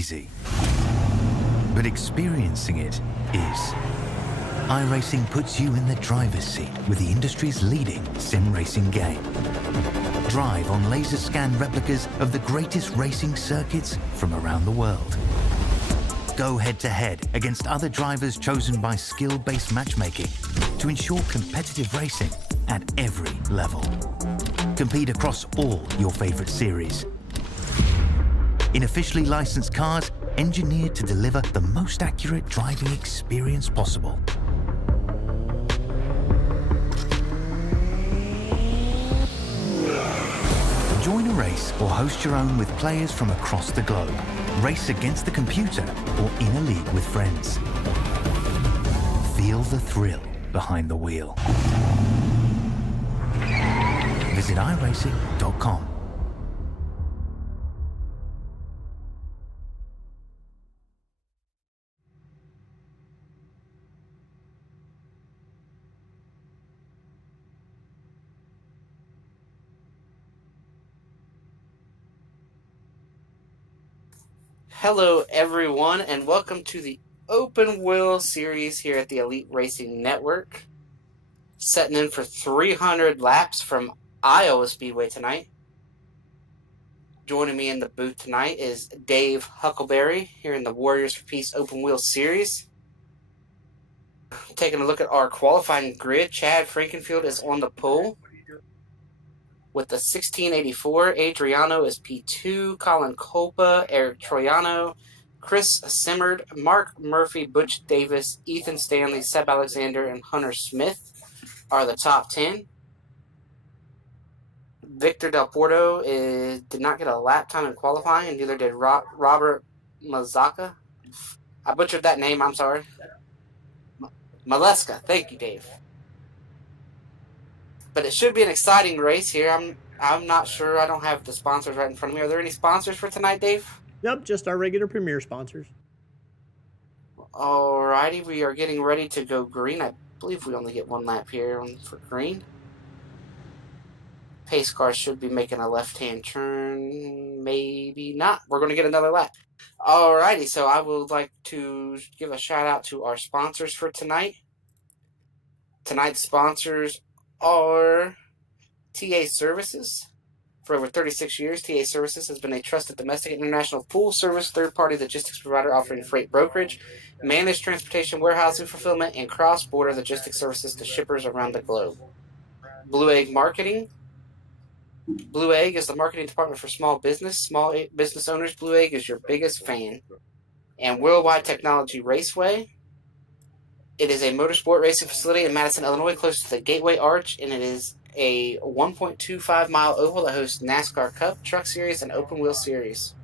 easy. But experiencing it is. iRacing puts you in the driver's seat with the industry's leading sim racing game. Drive on laser scan replicas of the greatest racing circuits from around the world. Go head-to-head against other drivers chosen by skill-based matchmaking to ensure competitive racing at every level. Compete across all your favorite series. In officially licensed cars, engineered to deliver the most accurate driving experience possible. Join a race or host your own with players from across the globe. Race against the computer or in a league with friends. Feel the thrill behind the wheel. Visit iRacing.com. Hello everyone, and welcome to the Open Wheel series here at the Elite Racing Network. Setting in for 300 laps from Iowa Speedway tonight. Joining me in the booth tonight is Dave Huckleberry here in the Warriors for Peace Open Wheel series. Taking a look at our qualifying grid, Chad Frankenfield is on the pole with the 1684. Adriano is P2, Colin Colpa, Eric Troiano, Chris Simmerd, Mark Murphy, Butch Davis, Ethan Stanley, Seb Alexander, and Hunter Smith are the top 10. Victor Del Porto did not get a lap time in qualifying, and neither did Robert Mazaka. I butchered that name, I'm sorry. Maleska, thank you, Dave. But it should be an exciting race here. I'm not sure. I don't have the sponsors right in front of me. Are there any sponsors for tonight, Dave? Yep, just our regular premier sponsors. Alrighty, we are getting ready to go green. I believe we only get one lap here for green. Pace car should be making a left-hand turn. Maybe not. We're going to get another lap. Alrighty, so I would like to give a shout-out to our sponsors for tonight. Tonight's sponsors are TA Services. For over 36 years, TA Services has been a trusted domestic and international full-service third-party logistics provider offering freight brokerage, managed transportation, warehousing, fulfillment, and cross-border logistics services to shippers around the globe. Blue Egg Marketing. Blue Egg is the marketing department for small business owners. Blue Egg is your biggest fan. And Worldwide Technology Raceway. It is a motorsport racing facility in Madison, Illinois, close to the Gateway Arch, and it is a 1.25-mile oval that hosts NASCAR Cup, Truck Series, and Open Wheel Series.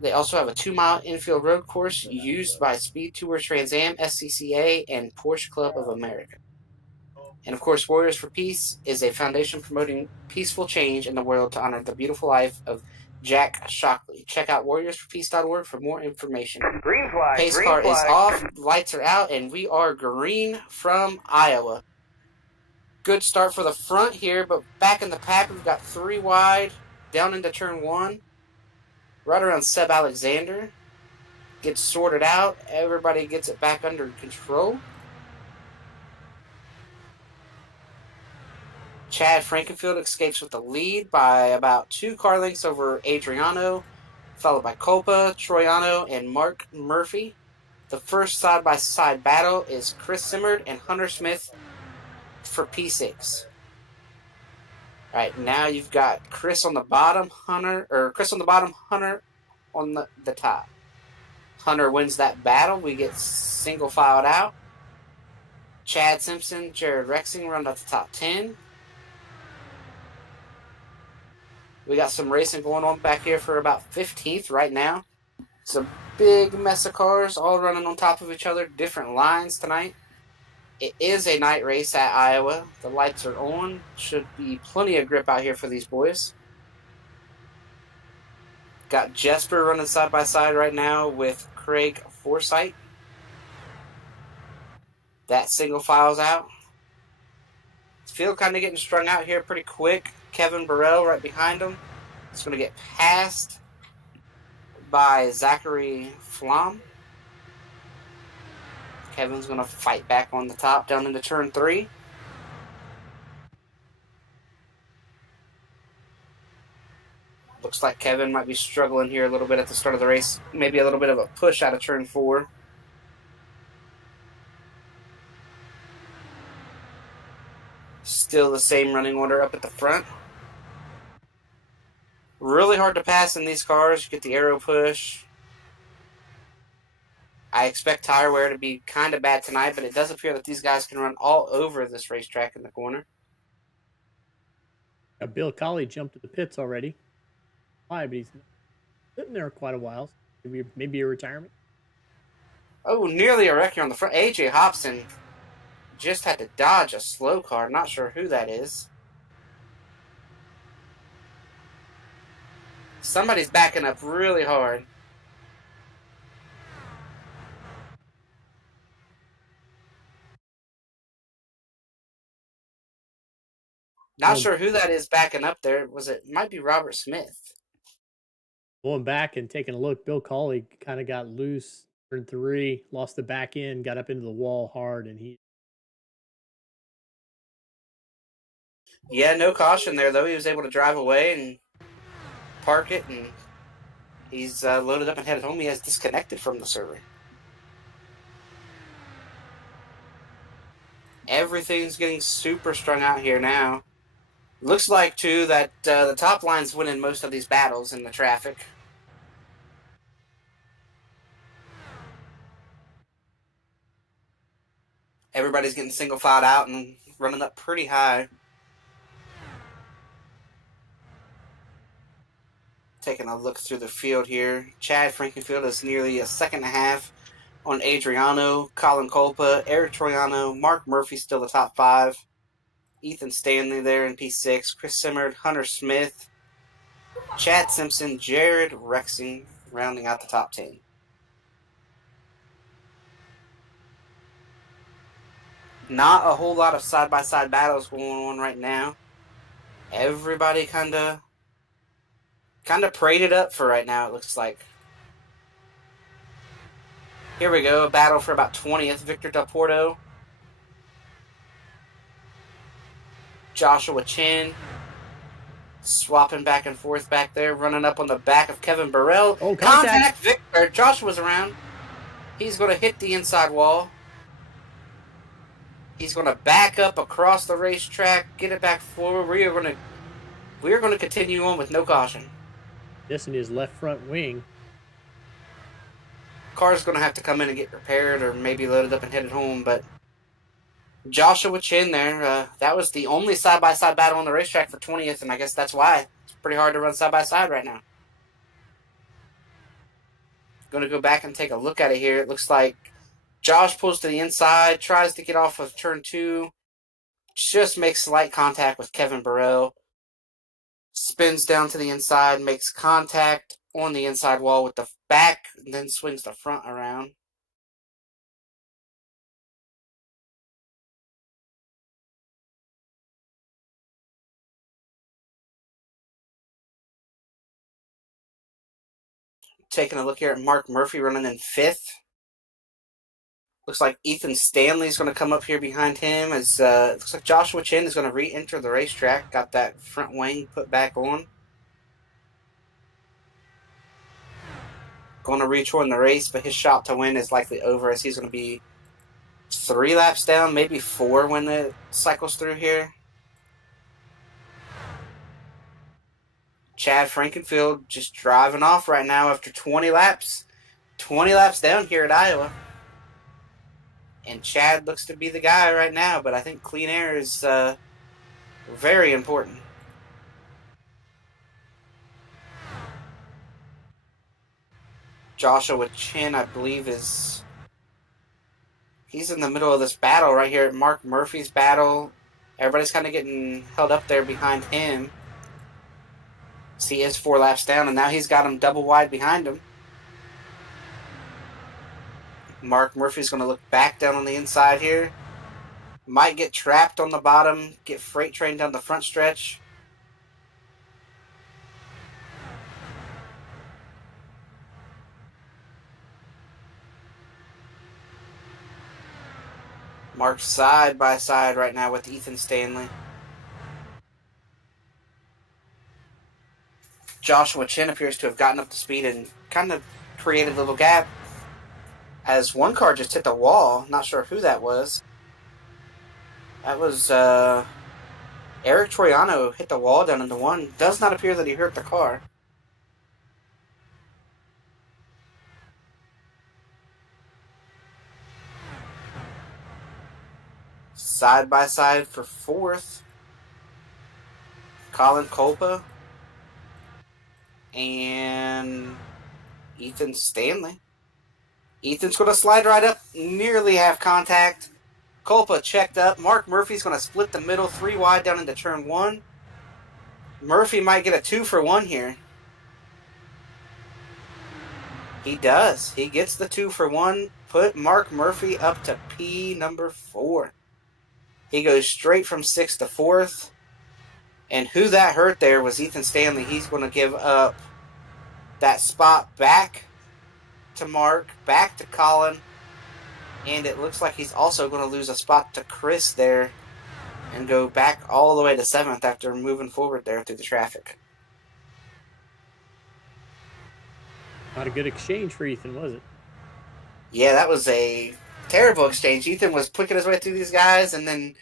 They also have a 2-mile infield road course used by Speed Tour Trans Am, SCCA, and Porsche Club of America. And of course, Warriors for Peace is a foundation promoting peaceful change in the world to honor the beautiful life of Jack Shockley. Check out warriorsforpeace.org for more information. Green flag. Pace car is off, lights are out, and we are green from Iowa. Good start for the front here, but back in the pack, we've got 3 wide, down into turn 1. Right around Seb Alexander. Gets sorted out. Everybody gets it back under control. Chad Frankenfield escapes with the lead by about 2 car lengths over Adriano, followed by Colpa, Troiano, and Mark Murphy. The first side-by-side battle is Chris Simmerd and Hunter Smith for P6. All right, now you've got Chris on the bottom, Hunter on the top. Hunter wins that battle. We get single filed out. Chad Simpson, Jared Rexing round out the top 10. We got some racing going on back here for about 15th right now. It's a big mess of cars all running on top of each other, different lines tonight. It is a night race at Iowa. The lights are on. Should be plenty of grip out here for these boys. Got Jesper running side by side right now with Craig Forsythe. That single files out. Field kind of getting strung out here pretty quick. Kevin Burrell right behind him. It's going to get passed by Zachary Flom. Kevin's going to fight back on the top down into turn 3. Looks like Kevin might be struggling here a little bit at the start of the race. Maybe a little bit of a push out of turn 4. Still the same running order up at the front. Really hard to pass in these cars. You get the aero push. I expect tire wear to be kind of bad tonight, but it does appear that these guys can run all over this racetrack in the corner. Bill Colley jumped to the pits already. Why? But he's sitting there quite a while. Maybe a retirement. Oh, nearly a wreck here on the front. AJ Hobson just had to dodge a slow car. Not sure who that is. Somebody's backing up really hard. Not sure who that is backing up there. Might be Robert Smith. Going back and taking a look, Bill Colley kind of got loose. Turn 3, lost the back end, got up into the wall hard, and he. Yeah, no caution there, though. He was able to drive away and park it, and he's loaded up and headed home. He has disconnected from the server. Everything's getting super strung out here now. Looks like, too, that the top line's winning most of these battles in the traffic. Everybody's getting single filed out and running up pretty high. Taking a look through the field here. Chad Frankenfield is nearly a second and a half on Adriano, Colin Colpa, Eric Troiano, Mark Murphy still the top 5. Ethan Stanley there in P6. Chris Simmerd, Hunter Smith, Chad Simpson, Jared Rexing rounding out the top 10. Not a whole lot of side-by-side battles going on right now. Everybody kind of prayed it up for right now, it looks like. Here we go, a battle for about 20th. Victor Del Porto. Joshua Chin. Swapping back and forth back there. Running up on the back of Kevin Burrell. Oh, contact. Victor. Joshua's around. He's going to hit the inside wall. He's going to back up across the racetrack. Get it back forward. We are going to continue on with no caution. This in his left front wing. Car's going to have to come in and get repaired or maybe loaded up and headed home, but Joshua Chin there, that was the only side-by-side battle on the racetrack for 20th, and I guess that's why. It's pretty hard to run side-by-side right now. Going to go back and take a look at it here. It looks like Josh pulls to the inside, tries to get off of turn 2, just makes slight contact with Kevin Burrell, spins down to the inside, makes contact on the inside wall with the back, and then swings the front around. Taking a look here at Mark Murphy running in 5th. Looks like Ethan Stanley's going to come up here behind him. As looks like Joshua Chin is going to re-enter the racetrack. Got that front wing put back on. Going to rejoin the race, but his shot to win is likely over as he's going to be 3 laps down, maybe 4 when it cycles through here. Chad Frankenfield just driving off right now after 20 laps. 20 laps down here at Iowa. And Chad looks to be the guy right now, but I think clean air is very important. Joshua Chin, I believe, he's in the middle of this battle right here at Mark Murphy's battle. Everybody's kind of getting held up there behind him. So he is 4 laps down, and now he's got him double wide behind him. Mark Murphy's going to look back down on the inside here. Might get trapped on the bottom, get freight trained down the front stretch. Mark side by side right now with Ethan Stanley. Joshua Chin appears to have gotten up to speed and kind of created a little gap as one car just hit the wall. Not sure who that was. That was Eric Troiano hit the wall down into one. Does not appear that he hurt the car. Side by side for fourth. Colin Kolpa and Ethan Stanley. Ethan's going to slide right up, nearly have contact. Kolpa checked up. Mark Murphy's going to split the middle 3 wide down into turn 1. Murphy might get a 2 for 1 here. He does. He gets the 2 for 1. Put Mark Murphy up to P number 4. He goes straight from 6th to 4th. And who that hurt there was Ethan Stanley. He's going to give up that spot back to Mark, back to Colin. And it looks like he's also going to lose a spot to Chris there and go back all the way to 7th after moving forward there through the traffic. Not a good exchange for Ethan, was it? Yeah, that was a terrible exchange. Ethan was picking his way through these guys, and then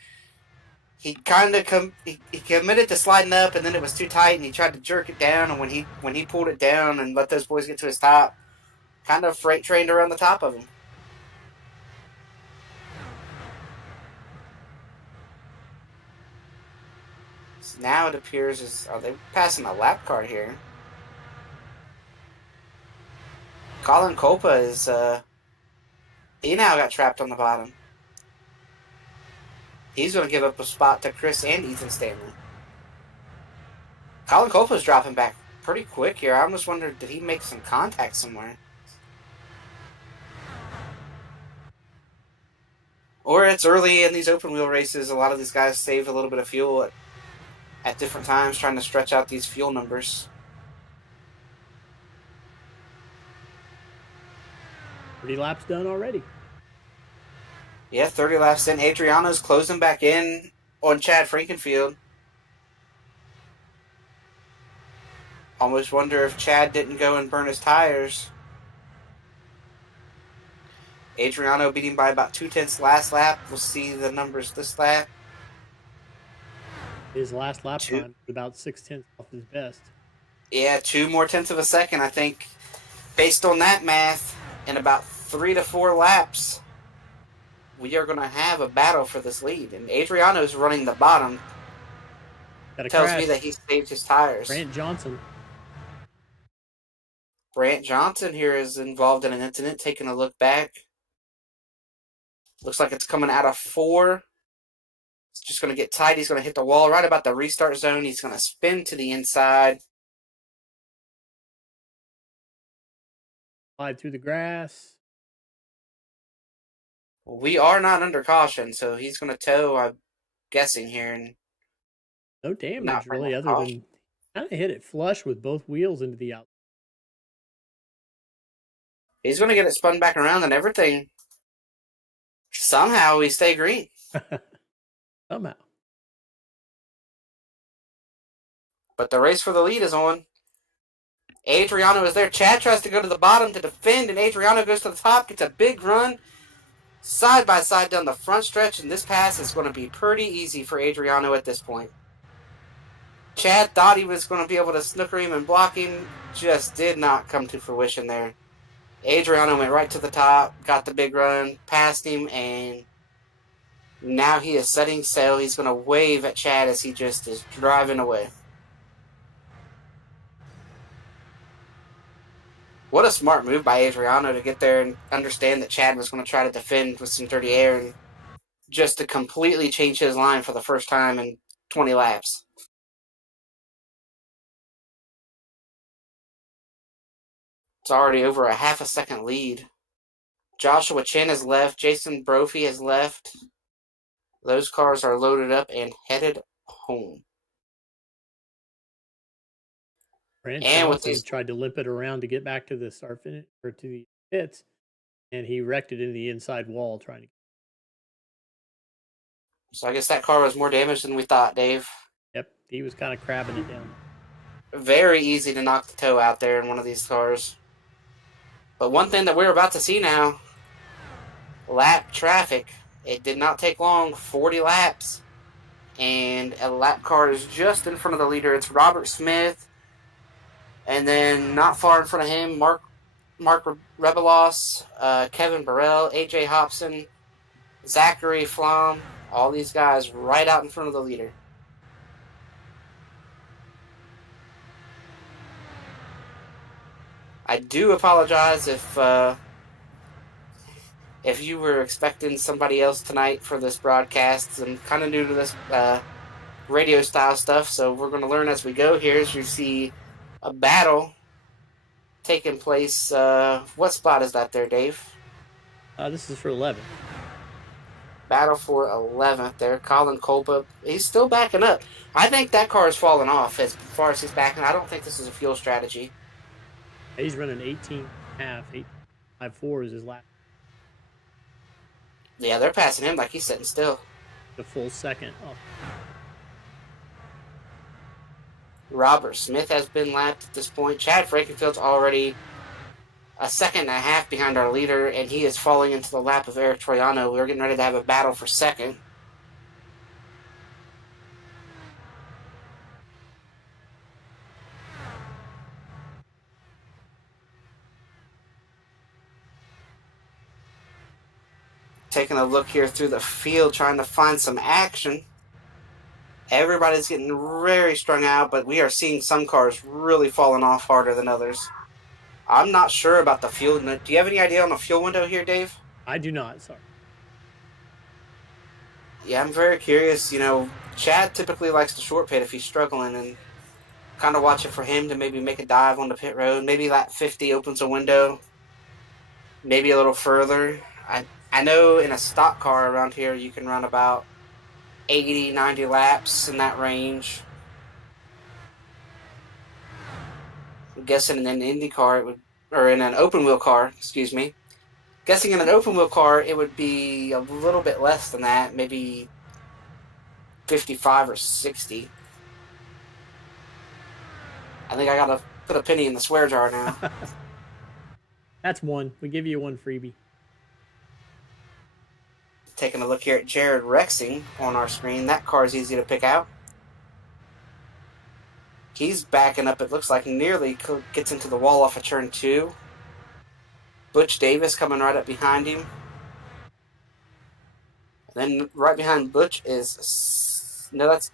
he kind of he committed to sliding up, and then it was too tight, and he tried to jerk it down. And when he pulled it down and let those boys get to his top, kind of freight trained around the top of him. So now it appears are they passing a lap car here? Colin Kolpa is he now got trapped on the bottom. He's going to give up a spot to Chris and Ethan Stanley. Colin Kolpa's dropping back pretty quick here. I almost wondered, did he make some contact somewhere? Or it's early in these open wheel races. A lot of these guys save a little bit of fuel at different times, trying to stretch out these fuel numbers. 30 laps done already. Yeah, 30 laps in. Adriano's closing back in on Chad Frankenfield. Almost wonder if Chad didn't go and burn his tires. Adriano beating by about 2/10 last lap. We'll see the numbers this lap. His last lap time was about 6/10 off his best. Yeah, 2 more tenths of a second. I think, based on that math, in about 3 to 4 laps, we are going to have a battle for this lead. And Adriano's running the bottom. Tells me that he saved his tires. Brant Johnson. Brant Johnson here is involved in an incident, taking a look back. Looks like it's coming out of 4. It's just going to get tight. He's going to hit the wall right about the restart zone. He's going to spin to the inside. Slide through the grass. Well, we are not under caution, so he's going to tow, I'm guessing here. And no damage, really, other than kind of hit it flush with both wheels into the out. He's going to get it spun back around and everything. Somehow we stay green. Somehow. But the race for the lead is on. Adriano is there. Chad tries to go to the bottom to defend, and Adriano goes to the top, gets a big run. Side by side down the front stretch, and this pass is going to be pretty easy for Adriano at this point. Chad thought he was going to be able to snooker him and block him. Just did not come to fruition there. Adriano went right to the top, got the big run, passed him, and now he is setting sail. He's going to wave at Chad as he just is driving away. What a smart move by Adriano to get there and understand that Chad was going to try to defend with some dirty air and just to completely change his line for the first time in 20 laps. It's already over a half a second lead. Joshua Chin has left. Jason Brophy has left. Those cars are loaded up and headed home. Brant Johnson tried to limp it around to get back to the start finish or to the pits, and he wrecked it in the inside wall trying to. So I guess that car was more damaged than we thought, Dave. Yep, he was kind of crabbing it down. Very easy to knock the toe out there in one of these cars. But one thing that we're about to see now, lap traffic. It did not take long, 40 laps. And a lap car is just in front of the leader. It's Robert Smith. And then not far in front of him, Mark Rebelos, Kevin Burrell, AJ Hobson, Zachary Flom. All these guys right out in front of the leader. I do apologize if you were expecting somebody else tonight for this broadcast. I'm kind of new to this radio style stuff, so we're going to learn as we go here. As you see a battle taking place. What spot is that there, Dave? This is for 11th. Battle for 11th there. Colin Colpa, he's still backing up. I think that car is falling off as far as he's backing. I don't think this is a fuel strategy. He's running 18.5, 8.54 is his lap. Yeah, they're passing him like he's sitting still. The full second. Oh. Robert Smith has been lapped at this point. Chad Frankenfield's already a second and a half behind our leader, and he is falling into the lap of Eric Troiano. We're getting ready to have a battle for second. Taking a look here through the field, trying to find some action. Everybody's getting very strung out, but we are seeing some cars really falling off harder than others. I'm not sure about the fuel. Do you have any idea on the fuel window here, Dave? I do not, sorry. Yeah, I'm very curious. You know, Chad typically likes to short pit if he's struggling, and kind of watch it for him to maybe make a dive on the pit road. Maybe lap 50 opens a window. Maybe a little further. I know in a stock car around here you can run about 80, 90 laps in that range. I'm guessing in an Indy car it would, or in an open wheel car, excuse me. Guessing in an open wheel car it would be a little bit less than that, maybe 55 or 60. I think I gotta put a penny in the swear jar now. That's one. We give you one freebie. Taking a look here at Jared Rexing on our screen. That car is easy to pick out. He's backing up, it looks like, nearly gets into the wall off of turn 2. Butch Davis coming right up behind him. And then right behind Butch is, no, that's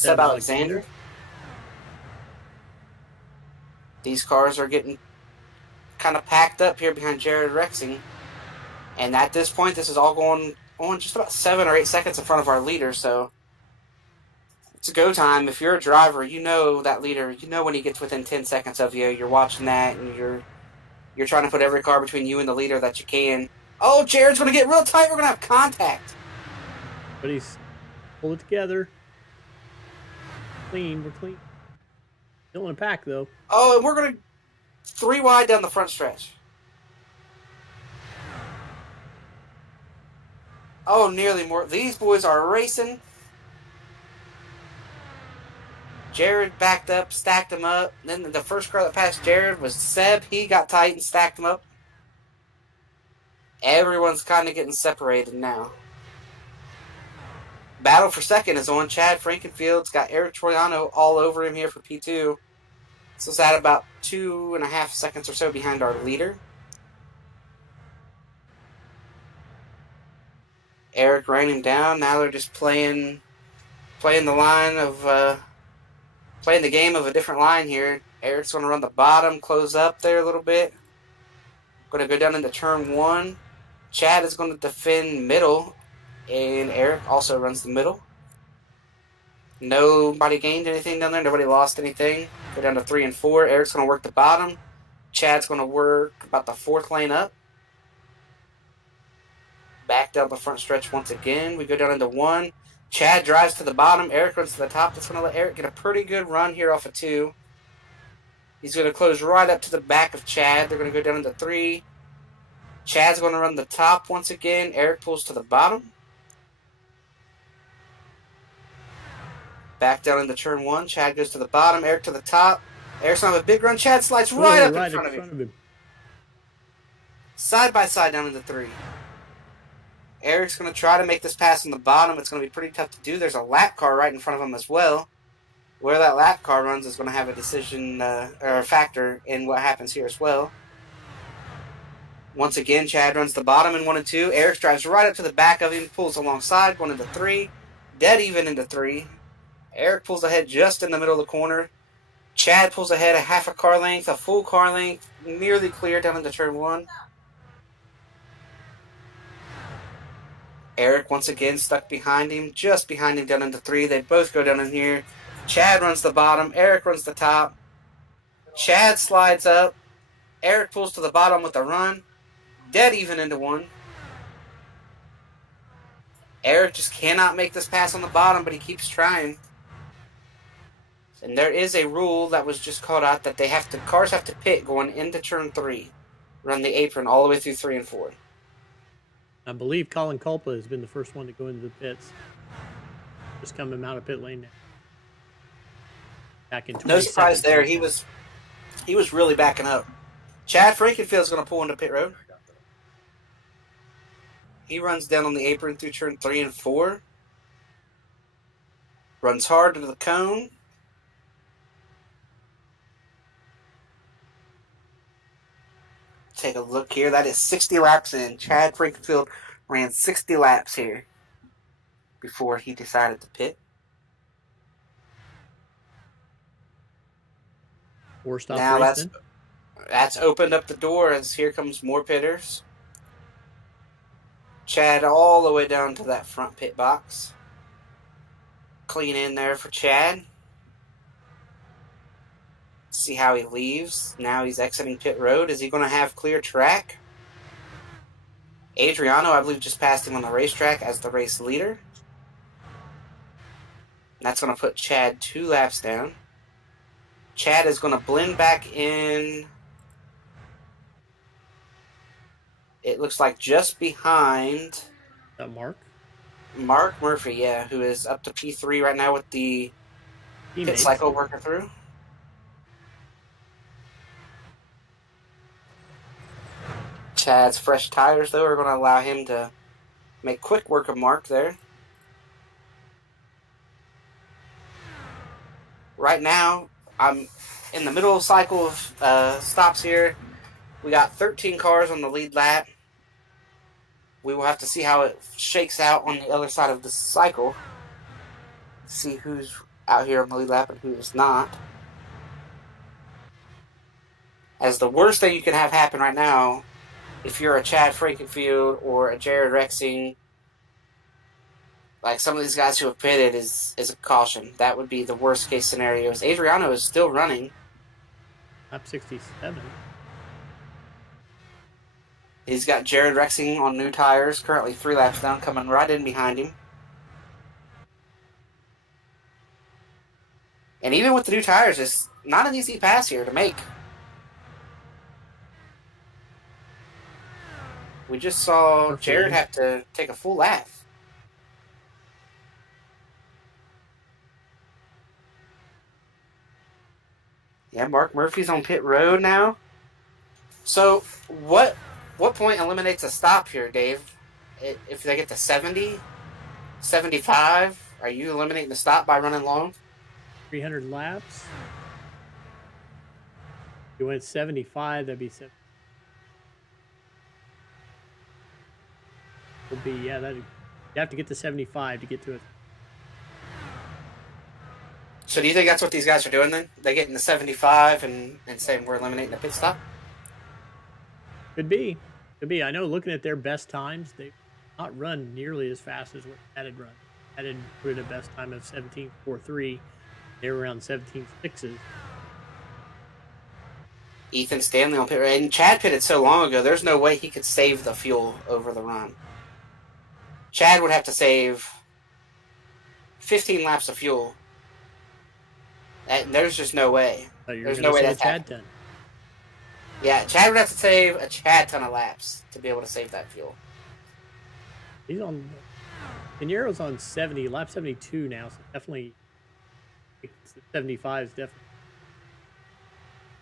Seb Alexander. These cars are getting kind of packed up here behind Jared Rexing. And at this point, this is all going on just about 7 or 8 seconds in front of our leader, so it's a go time. If you're a driver, you know that leader. You know when he gets within 10 seconds of you, you're watching that, and you're trying to put every car between you and the leader that you can. Oh, Jared's going to get real tight. We're going to have contact. But he's pulled it together. Clean. We're clean. Still in a pack, though. Oh, and we're going to 3 wide down the front stretch. Oh, nearly more. These boys are racing. Jared backed up, stacked him up. Then the first car that passed Jared was Seb. He got tight and stacked him up. Everyone's kind of getting separated now. Battle for second is on. Chad Frankenfield's got Eric Troiano all over him here for P2. So it's at about 2.5 seconds or so behind our leader. Eric ran him down. Now they're just playing the line of playing the game of a different line here. Eric's going to run the bottom, close up there a little bit. Going to go down into turn 1. Chad is going to defend middle, and Eric also runs the middle. Nobody gained anything down there. Nobody lost anything. Go down to 3 and 4. Eric's going to work the bottom. Chad's going to work about the 4th lane up. Back down the front stretch once again. We go down into 1. Chad drives to the bottom. Eric runs to the top. That's going to let Eric get a pretty good run here off of 2. He's going to close right up to the back of Chad. They're going to go down into 3. Chad's going to run the top once again. Eric pulls to the bottom. Back down into turn 1. Chad goes to the bottom. Eric to the top. Eric's on a big run. Chad slides right up in front of him. Side by side down into 3. Eric's going to try to make this pass on the bottom. It's going to be pretty tough to do. There's a lap car right in front of him as well. Where that lap car runs is going to have a decision or a factor in what happens here as well. Once again, Chad runs the bottom in 1 and 2. Eric drives right up to the back of him, pulls alongside, 1 into 3. Dead even into 3. Eric pulls ahead just in the middle of the corner. Chad pulls ahead a half a car length, a full car length, nearly clear down into turn 1. Eric once again stuck behind him, just behind him down into 3. They both go down in here. Chad runs the bottom. Eric runs the top. Chad slides up. Eric pulls to the bottom with a run. Dead even into 1. Eric just cannot make this pass on the bottom, but he keeps trying. And there is a rule that was just called out that cars have to pit going into turn 3. Run the apron all the way through 3 and 4. I believe Colin Culpa has been the first one to go into the pits. Just coming out of pit lane now. Back in no surprise there. He was really backing up. Chad Frankenfield's going to pull into pit road. He runs down on the apron through turn 3 and 4. Runs hard to the cone. Take a look here. That is 60 laps in. Chad Frankenfield ran 60 laps here before he decided to pit. Now that's opened up the door as here comes more pitters. Chad all the way down to that front pit box. Clean in there for Chad. See how he leaves. Now he's exiting pit road. Is he going to have clear track? Adriano, I believe, just passed him on the racetrack as the race leader. That's going to put Chad 2 laps down. Chad is going to blend back in. It looks like just behind. Is that Mark? Mark Murphy, yeah, who is up to P3 right now with the pit cycle working through. Chad's fresh tires, though, are going to allow him to make quick work of Mark there. Right now, I'm in the middle of the cycle of stops here. We got 13 cars on the lead lap. We will have to see how it shakes out on the other side of the cycle. See who's out here on the lead lap and who is not. As the worst thing you can have happen right now, if you're a Chad Frankenfield or a Jared Rexing, like some of these guys who have pitted, is a caution. That would be the worst case scenario. Adriano is still running. Lap 67. He's got Jared Rexing on new tires, currently 3 laps down, coming right in behind him. And even with the new tires, it's not an easy pass here to make. We just saw Jared have to take a full lap. Yeah, Mark Murphy's on pit road now. So, what point eliminates a stop here, Dave? If they get to 70, 75, are you eliminating the stop by running long? 300 laps. If you went 75, that'd be 7. Would be, yeah, you have to get to 75 to get to it. So do you think that's what these guys are doing then? They get in the 75 and saying we're eliminating the pit stop? Could be. Could be. I know looking at their best times, they've not run nearly as fast as what Chad had run. Chad had put in a best time of 17.43. They were around 17.6s. Ethan Stanley on pit road. And Chad pitted so long ago, there's no way he could save the fuel over the run. Chad would have to save 15 laps of fuel. There's just no way. There's no way that's happening. Yeah, Chad would have to save a Chad ton of laps to be able to save that fuel. He's on... Pinero's on 70, lap 72 now, so definitely It's 75 is definitely.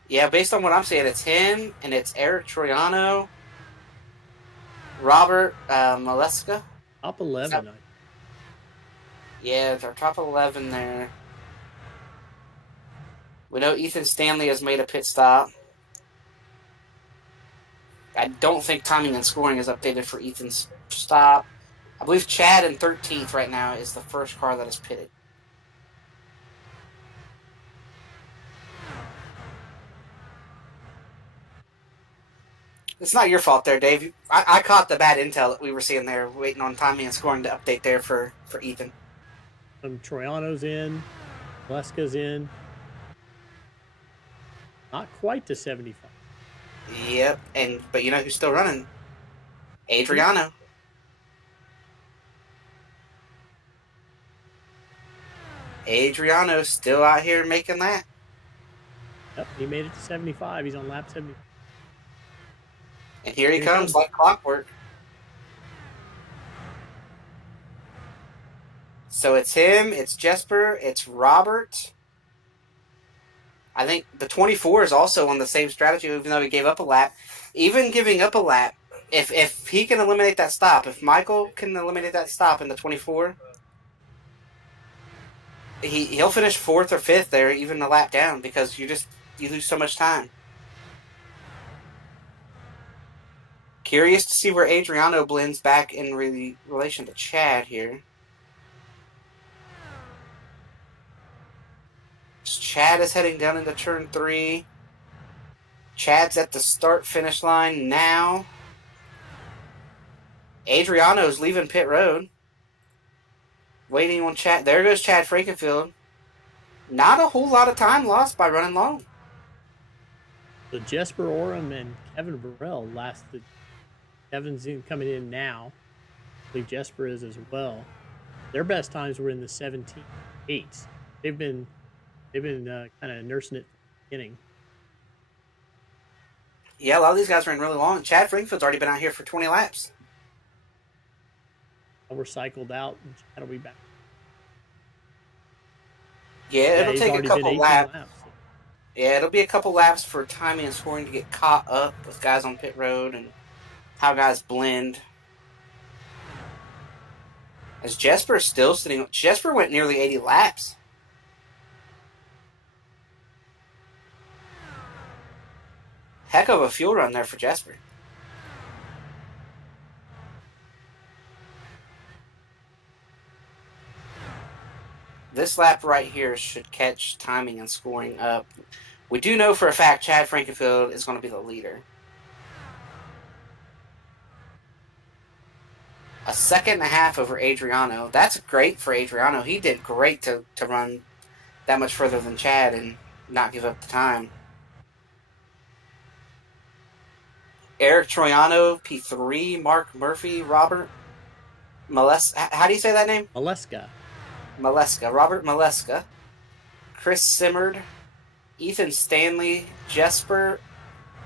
Yeah, based on what I'm seeing, it's him and it's Eric Troiano, Robert Maleska. Top 11. Yeah, they're top 11 there. We know Ethan Stanley has made a pit stop. I don't think timing and scoring is updated for Ethan's stop. I believe Chad in 13th right now is the first car that is pitted. It's not your fault there, Dave. I caught the bad intel that we were seeing there, waiting on timing and scoring to update there for Ethan. Troiano's in. Leska's in. Not quite to 75. Yep, but you know who's still running? Adriano. Adriano's still out here making that. Yep, he made it to 75. He's on lap 70. And here he comes like clockwork. So it's him, it's Jesper, it's Robert. I think the 24 is also on the same strategy, even though he gave up a lap. Even giving up a lap, if he can eliminate that stop, if Michael can eliminate that stop in the 24, he'll finish 4th or 5th there, even a lap down, because you lose so much time. Curious to see where Adriano blends back in relation to Chad here. Chad is heading down into turn 3. Chad's at the start-finish line now. Adriano's leaving pit road. Waiting on Chad. There goes Chad Frankenfield. Not a whole lot of time lost by running long. So Jesper Oram and Kevin Burrell lasted. Kevin's coming in now. I believe Jesper is as well. Their best times were in the 17.8. They've been kind of nursing it from the beginning. Yeah, a lot of these guys ran really long. Chad Frankfield's already been out here for 20 laps. We're cycled out, and Chad will be back. Yeah, it'll take a couple laps. So. Yeah, it'll be a couple laps for timing and scoring to get caught up with guys on pit road and how guys blend. As Jesper is still sitting... Jesper went nearly 80 laps. Heck of a fuel run there for Jesper. This lap right here should catch timing and scoring up. We do know for a fact Chad Frankenfield is going to be the leader. A second and a half over Adriano. That's great for Adriano. He did great to run that much further than Chad and not give up the time. Eric Troiano, P3, Mark Murphy, Robert how do you say that name? Maleska. Robert Maleska, Chris Simmerd, Ethan Stanley, Jesper,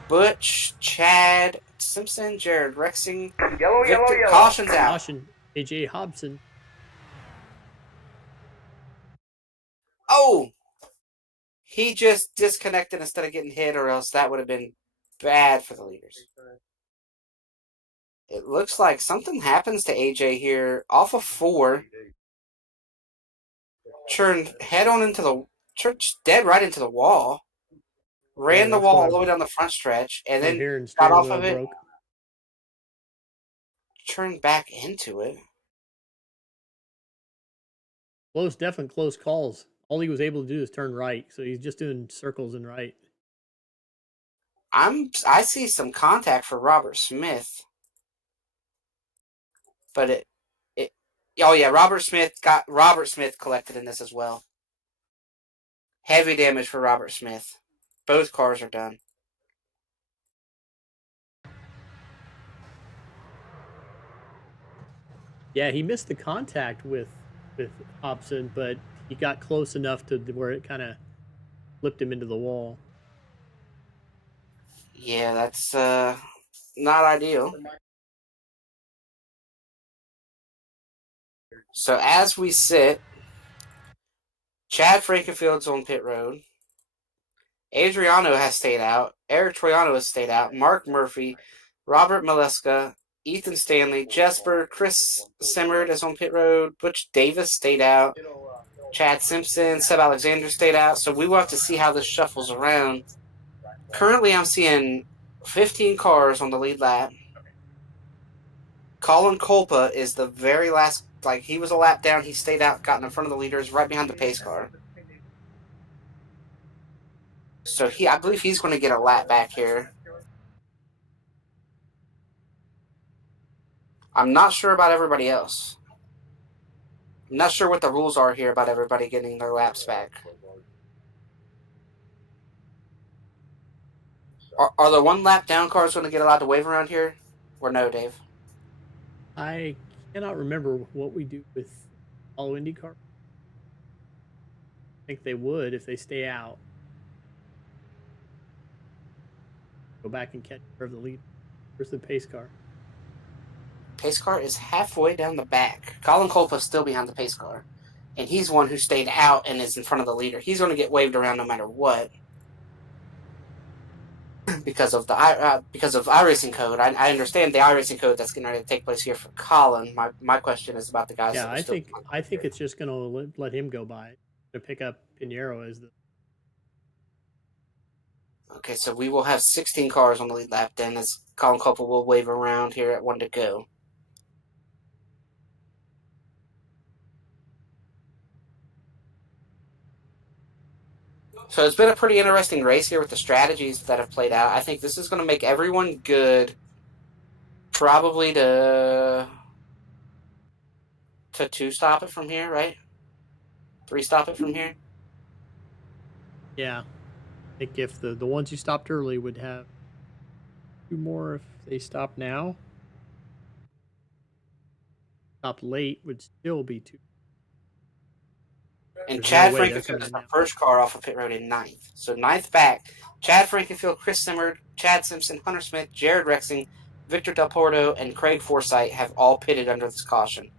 Butch, Chad Simpson, Jared Rexing, Victor, caution's out. Caution, AJ Hobson. Oh! He just disconnected instead of getting hit, or else that would have been bad for the leaders. It looks like something happens to AJ here. Off of 4. Turned head on into the... dead right into the wall. Ran the wall all the way down the front stretch, and then got off of it. Turned back into it. Definitely close calls. All he was able to do is turn right, so he's just doing circles and right. I see some contact for Robert Smith, but oh yeah, Robert Smith collected in this as well. Heavy damage for Robert Smith. Both cars are done. Yeah, he missed the contact with Hobson, but he got close enough to where it kind of flipped him into the wall. Yeah, that's not ideal. So as we sit, Chad Frankenfield's on pit road. Adriano has stayed out. Eric Troiano has stayed out. Mark Murphy, Robert Maleska, Ethan Stanley, Jesper, Chris Simmerd is on pit road. Butch Davis stayed out. Chad Simpson, Seb Alexander stayed out. So we will have to see how this shuffles around. Currently, I'm seeing 15 cars on the lead lap. Colin Kolpa is the very last. Like, he was a lap down. He stayed out, got in front of the leaders, right behind the pace car. So I believe he's going to get a lap back here. I'm not sure about everybody else. I'm not sure what the rules are here about everybody getting their laps back. Are the one lap down cars going to get allowed to wave around here? Or no, Dave? I cannot remember what we do with all IndyCar. I think they would if they stay out. Go back and catch care of the lead. Where's the pace car? Pace car is halfway down the back. Colin Kolpa is still behind the pace car. And he's one who stayed out and is in front of the leader. He's going to get waved around no matter what. Because of iRacing code. I understand the iRacing code that's getting ready to take place here for Colin. My question is about the guys. Yeah, I think it's just going to let him go by to pick up Pinheiro as the. Okay, so we will have 16 cars on the lead lap then, as Colin Kolpa will wave around here at 1 to go. So it's been a pretty interesting race here with the strategies that have played out. I think this is going to make everyone good, probably to 2-stop it from here, right? 3-stop it from here. Yeah, I think if the ones you stopped early would have 2 more if they stop now. Stopped late would still be 2. And There's Chad no way they're Frankenfield is the coming first car off of pit road in 9th. So 9th back. Chad Frankenfield, Chris Simmerd, Chad Simpson, Hunter Smith, Jared Rexing, Victor Del Porto, and Craig Forsythe have all pitted under this caution.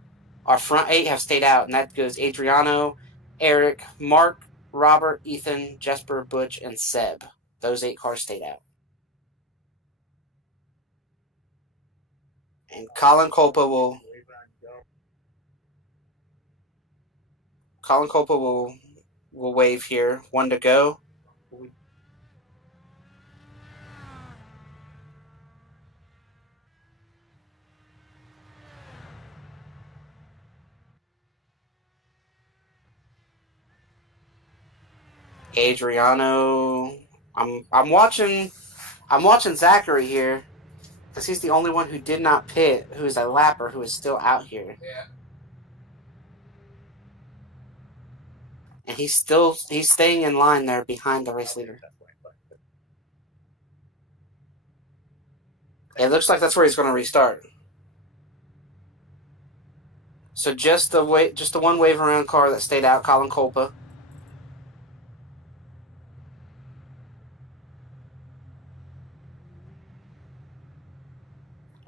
Our front 8 have stayed out, and that goes Adriano, Eric, Mark, Robert, Ethan, Jesper, Butch, and Seb. Those 8 cars stayed out. And Colin Kolpa will wave here. 1 to go. Adriano. I'm watching Zachary here, because he's the only one who did not pit, who's a lapper, who is still out here. Yeah. And he's staying in line there behind the race leader. It looks like that's where he's going to restart. So just the one wave around car that stayed out, Colin Kolpa.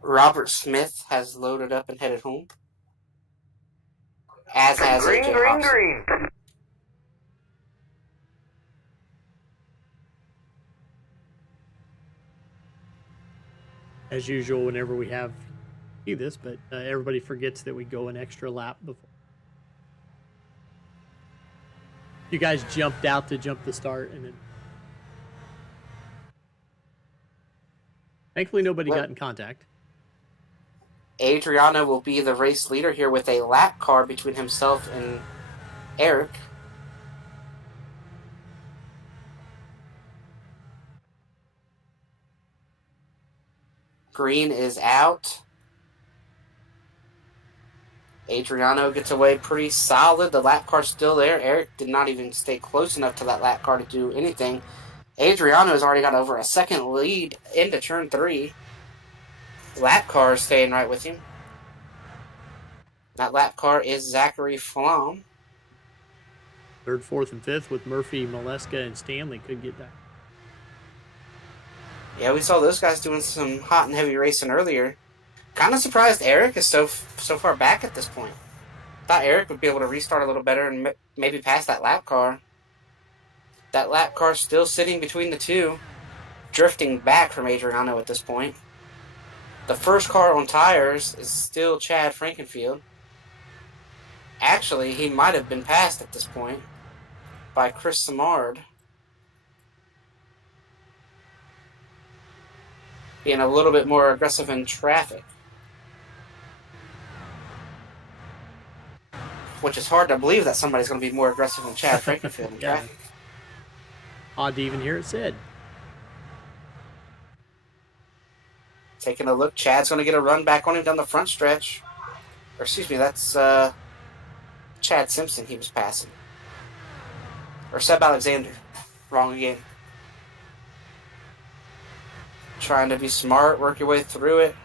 Robert Smith has loaded up and headed home. As has AJ Hobson. Green. As usual, whenever we see this, but everybody forgets that we go an extra lap before. You guys jumped out to jump the start, and then thankfully nobody got in contact. Adriano will be the race leader here with a lap car between himself and Eric. Green is out. Adriano gets away pretty solid. The lap car's still there. Eric did not even stay close enough to that lap car to do anything. Adriano has already got over a second lead into turn 3. Lap car is staying right with him. That lap car is Zachary Flom. 3rd, 4th, and 5th with Murphy, Maleska, and Stanley could get that. Yeah, we saw those guys doing some hot and heavy racing earlier. Kind of surprised Eric is so far back at this point. Thought Eric would be able to restart a little better and maybe pass that lap car. That lap car's still sitting between the two, drifting back from Adriano at this point. The first car on tires is still Chad Frankenfield. Actually, he might have been passed at this point by Chris Samard. Being a little bit more aggressive in traffic. Which is hard to believe that somebody's going to be more aggressive than Chad Frankenfield in traffic. Odd to even hear it said. Taking a look, Chad's going to get a run back on him down the front stretch. Or excuse me, that's Chad Simpson he was passing. Or Seb Alexander. Wrong again. Trying to be smart, work your way through it.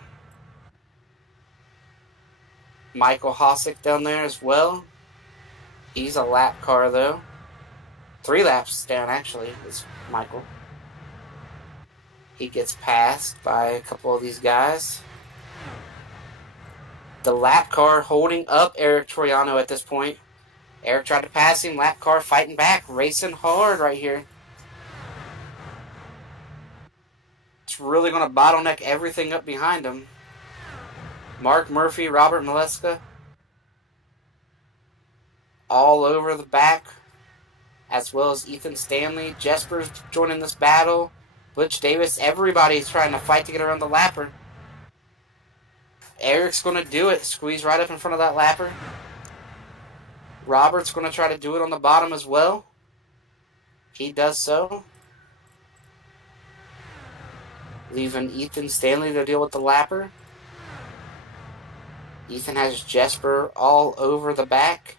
Michael Hosick down there as well. He's a lap car, though. 3 laps down, actually, is Michael. He gets passed by a couple of these guys. The lap car holding up Eric Troiano at this point. Eric tried to pass him. Lap car fighting back, racing hard right here. It's really going to bottleneck everything up behind him. Mark Murphy, Robert Maleska, all over the back, as well as Ethan Stanley. Jesper's joining this battle. Butch Davis, everybody's trying to fight to get around the lapper. Eric's going to do it. Squeeze right up in front of that lapper. Robert's going to try to do it on the bottom as well. He does so. Leaving Ethan Stanley to deal with the lapper. Ethan has Jesper all over the back.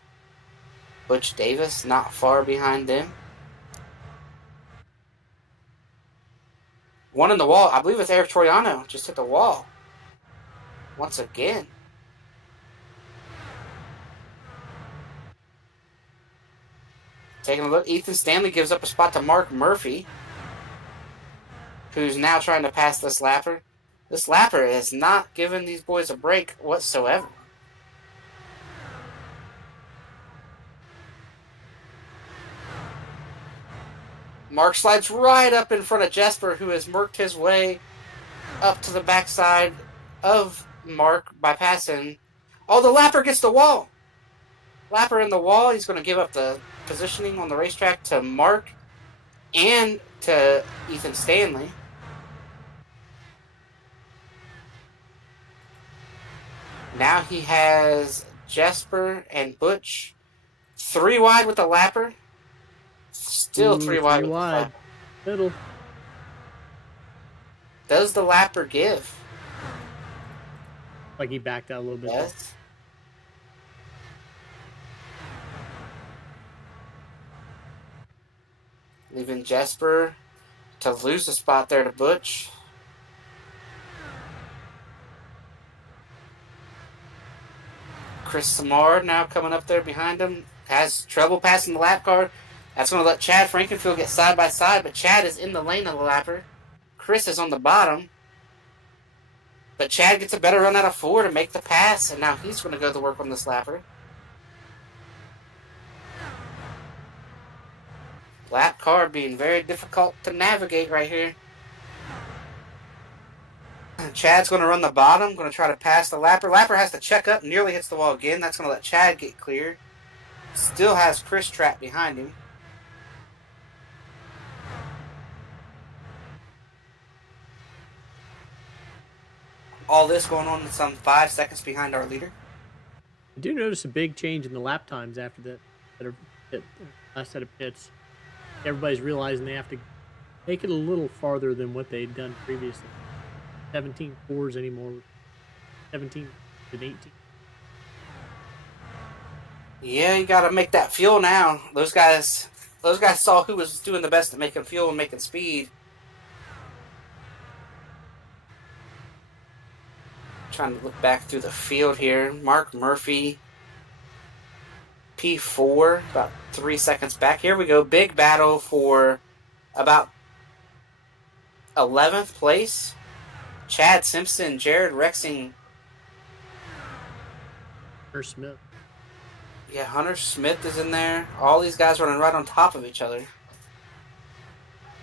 Butch Davis not far behind them. One in the wall. I believe it's Eric Troiano. Just hit the wall. Once again. Taking a look. Ethan Stanley gives up a spot to Mark Murphy, who's now trying to pass this lapper. This lapper is not giving these boys a break whatsoever. Mark slides right up in front of Jesper, who has worked his way up to the backside of Mark by passing. Oh, the lapper gets the wall. Lapper in the wall. He's going to give up the positioning on the racetrack to Mark and to Ethan Stanley. Now he has Jesper and Butch 3 wide with the lapper. Still 3 wide. 3 wide. Middle. Does the lapper give? Like he backed out a little bit. Yes. Leaving Jesper to lose the spot there to Butch. Chris Samard now coming up there behind him. Has trouble passing the lap car. That's going to let Chad Frankenfield get side by side, but Chad is in the lane of the lapper. Chris is on the bottom. But Chad gets a better run out of 4 to make the pass, and now he's going to go to work on this lapper. Lap car being very difficult to navigate right here. Chad's going to run the bottom, going to try to pass the lapper. Lapper has to check up, nearly hits the wall again. That's going to let Chad get clear. Still has Chris trapped behind him. All this going on some 5 seconds behind our leader. I do notice a big change in the lap times after that last set of pits. Everybody's realizing they have to take it a little farther than what they'd done previously. 17.4s anymore. 17 and 18. Yeah, you got to make that fuel now. Those guys saw who was doing the best at making fuel and making speed. Trying to look back through the field here. Mark Murphy, P4, about 3 seconds back. Here we go. Big battle for about 11th place. Chad Simpson, Jared Rexing. Smith. Yeah, Hunter Smith is in there. All these guys running right on top of each other.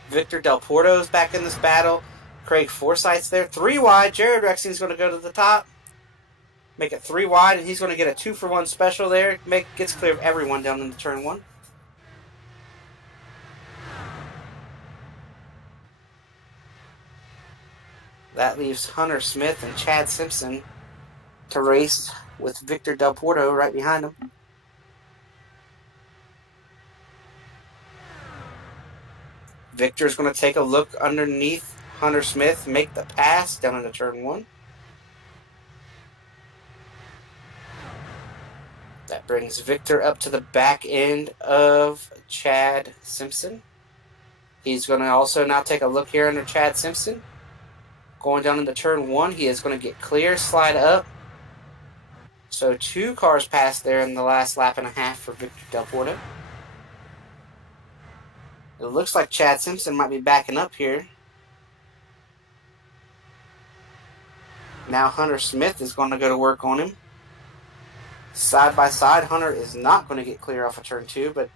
Victor Del Porto's back in this battle. Craig Forsyth's there. 3 wide. Jared Rexing's going to go to the top. Make it 3 wide, and he's going to get a 2-for-1 special there. Gets clear of everyone down into turn 1. That leaves Hunter Smith and Chad Simpson to race with Victor Del Porto right behind him. Victor's going to take a look underneath Hunter Smith, make the pass down into turn 1. That brings Victor up to the back end of Chad Simpson. He's going to also now take a look here under Chad Simpson. Going down into turn 1, he is going to get clear, slide up. So 2 cars passed there in the last lap and a half for Victor Del Porto. It looks like Chad Simpson might be backing up here. Now Hunter Smith is going to go to work on him. Side by side, Hunter is not going to get clear off of turn 2, but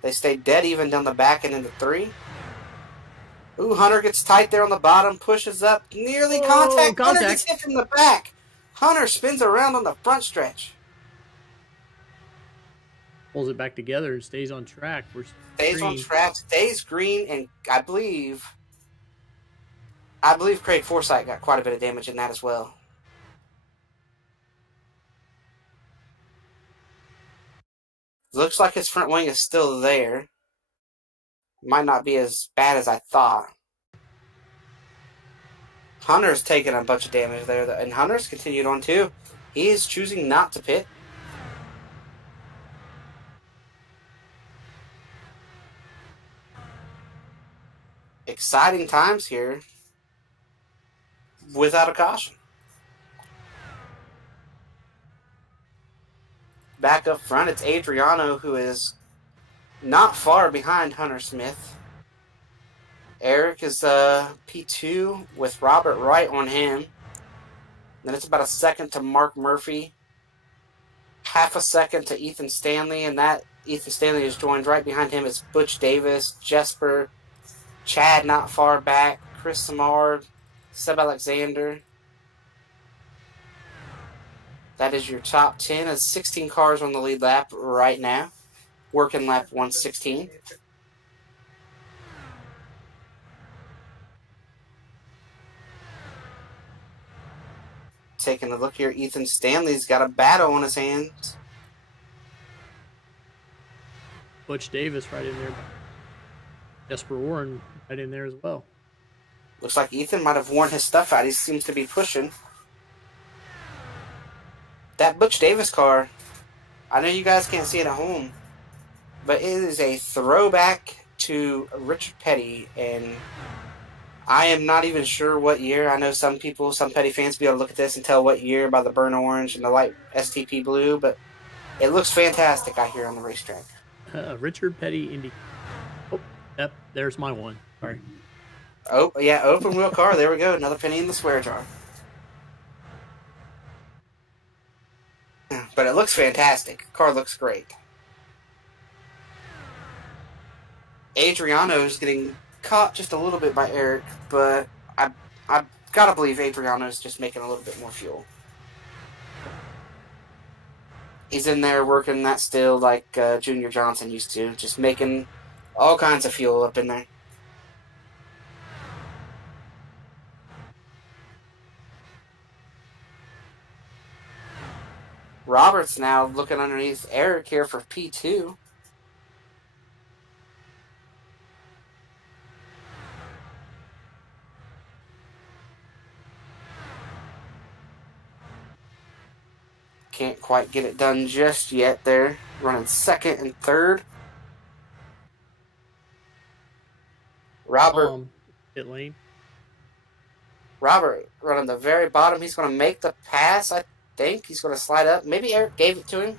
they stay dead even down the back and into 3. Ooh, Hunter gets tight there on the bottom, pushes up, nearly contact. Hunter gets hit from the back. Hunter spins around on the front stretch. Pulls it back together and stays on track. Stays on track, stays green, and I believe Craig Forsyth got quite a bit of damage in that as well. Looks like his front wing is still there. Might not be as bad as I thought. Hunter's taking a bunch of damage there, and Hunter's continued on too. He is choosing not to pit. Exciting times here without a caution. Back up front, it's Adriano, who is not far behind Hunter Smith. Eric is P2 with Robert right on him. Then it's about a second to Mark Murphy. Half a second to Ethan Stanley, and that Ethan Stanley is joined right behind him. It's Butch Davis, Jesper, Chad not far back, Chris Samard, Seb Alexander. That is your top 10. It's 16 cars on the lead lap right now. Working lap 116. Taking a look here, Ethan Stanley's got a battle on his hands. Butch Davis right in there. Jesper Warren right in there as well. Looks like Ethan might have worn his stuff out. He seems to be pushing. That Butch Davis car, I know you guys can't see it at home, but it is a throwback to Richard Petty, and I am not even sure what year. I know some Petty fans be able to look at this and tell what year by the burnt orange and the light STP blue, but it looks fantastic out here on the racetrack. Richard Petty Indy. Oh, yep, there's my one. Sorry. Oh, yeah, open wheel car. There we go. Another penny in the swear jar. But it looks fantastic. Car looks great. Adriano's getting caught just a little bit by Eric, but I gotta believe Adriano's just making a little bit more fuel. He's in there working that still like Junior Johnson used to, just making all kinds of fuel up in there. Roberts now looking underneath Eric here for P2. Can't quite get it done just yet there. Running second and third. Robert Pit lane. Robert running the very bottom. He's going to make the pass, I think. He's going to slide up. Maybe Eric gave it to him.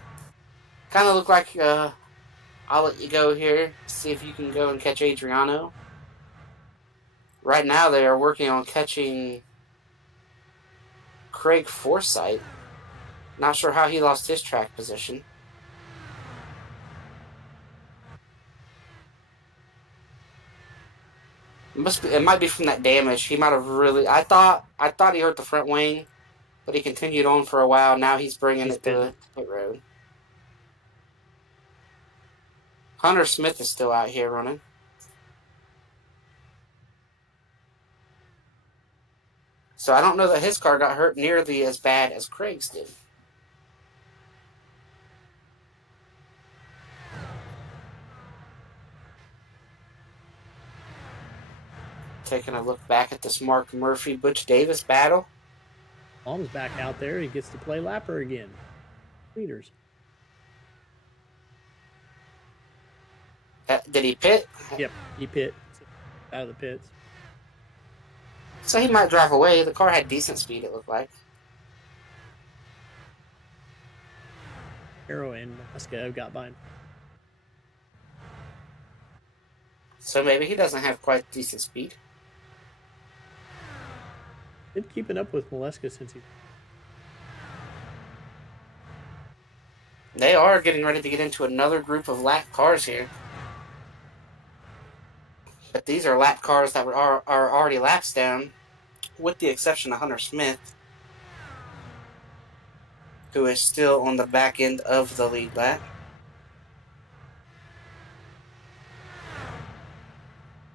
Kind of look like I'll let you go here. See if you can go and catch Adriano. Right now they are working on catching Craig Forsyth. Not sure how he lost his track position. It might be from that damage. He might have really. I thought he hurt the front wing, but he continued on for a while. Now he's bringing He's it to been the pit road. Hunter Smith is still out here running. So I don't know that his car got hurt nearly as bad as Craig's did. Taking a look back at this Mark Murphy-Butch Davis battle. Palm's back out there. He gets to play lapper again. Leaders. Did he pit? Yep, he pit out of the pits. So he might drive away. The car had decent speed, it looked like. Arrow and Muska got by him. So maybe he doesn't have quite decent speed. Been keeping up with Molesca since he. They are getting ready to get into another group of lap cars here. But these are lap cars that are already laps down, with the exception of Hunter Smith, who is still on the back end of the lead lap.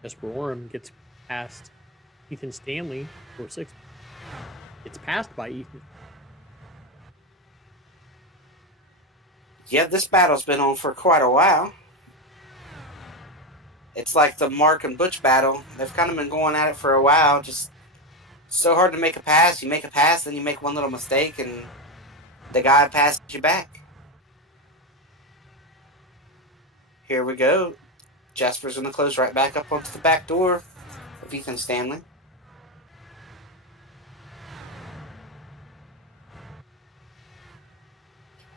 Jesper Orem gets past Ethan Stanley for 6. It's passed by Ethan. Yeah, this battle's been on for quite a while. It's like the Mark and Butch battle. They've kind of been going at it for a while. Just so hard to make a pass. You make a pass, then you make one little mistake, and the guy passes you back. Here we go. Jasper's going to close right back up onto the back door of Ethan Stanley.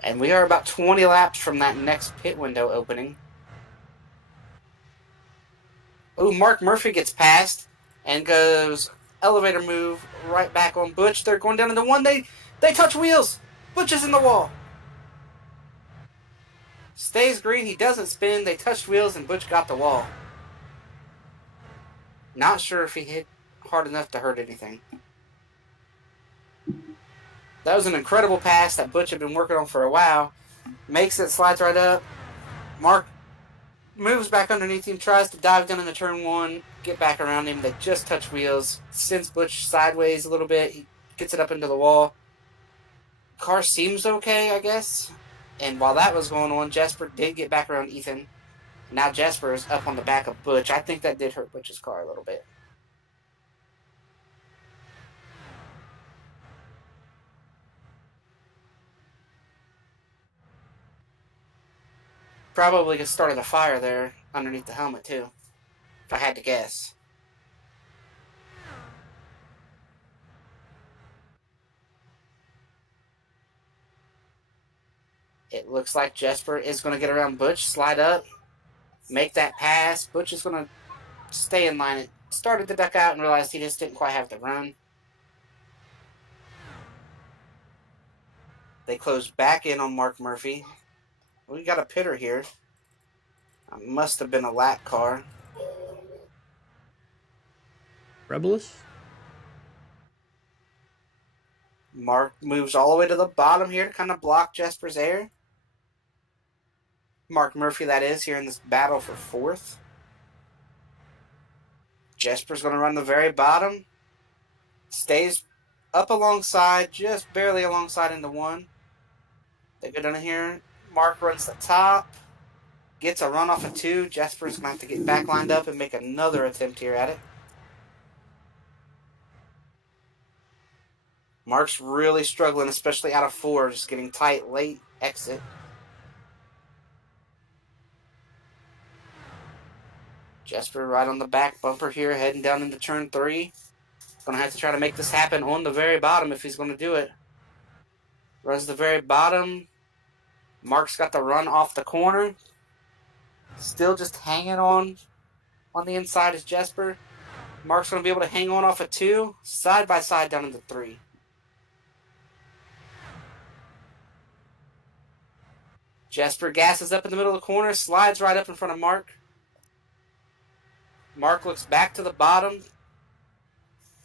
And we are about 20 laps from that next pit window opening. Ooh, Mark Murphy gets passed and goes elevator move right back on Butch. They're going down into one. They touch wheels. Butch is in the wall. Stays green. He doesn't spin. They touched wheels and Butch got the wall. Not sure if he hit hard enough to hurt anything. That was an incredible pass that Butch had been working on for a while. Makes it, slides right up. Mark moves back underneath him, tries to dive down into turn one, get back around him. They just touch wheels. Sends Butch sideways a little bit. He gets it up into the wall. Car seems okay, I guess. And while that was going on, Jesper did get back around Ethan. Now Jesper is up on the back of Butch. I think that did hurt Butch's car a little bit. Probably started a fire there underneath the helmet, too, if I had to guess. It looks like Jesper is going to get around Butch, slide up, make that pass. Butch is going to stay in line. It started to duck out and realized he just didn't quite have the run. They closed back in on Mark Murphy. We got a pitter here. Must have been a lap car. Rebelus. Mark moves all the way to the bottom here to kind of block Jesper's air. Mark Murphy, that is, here in this battle for fourth. Jesper's going to run the very bottom. Stays up alongside, just barely alongside into one. They go down here. Mark runs the top. Gets a run off of two. Jesper's going to have to get back lined up and make another attempt here at it. Mark's really struggling, especially out of four, just getting tight late exit. Jesper right on the back bumper here, heading down into turn three. Going to have to try to make this happen on the very bottom if he's going to do it. Runs the very bottom. Mark's got the run off the corner. Still just hanging on the inside is Jesper. Mark's going to be able to hang on off of two, side by side down into three. Jesper gasses up in the middle of the corner, slides right up in front of Mark. Mark looks back to the bottom.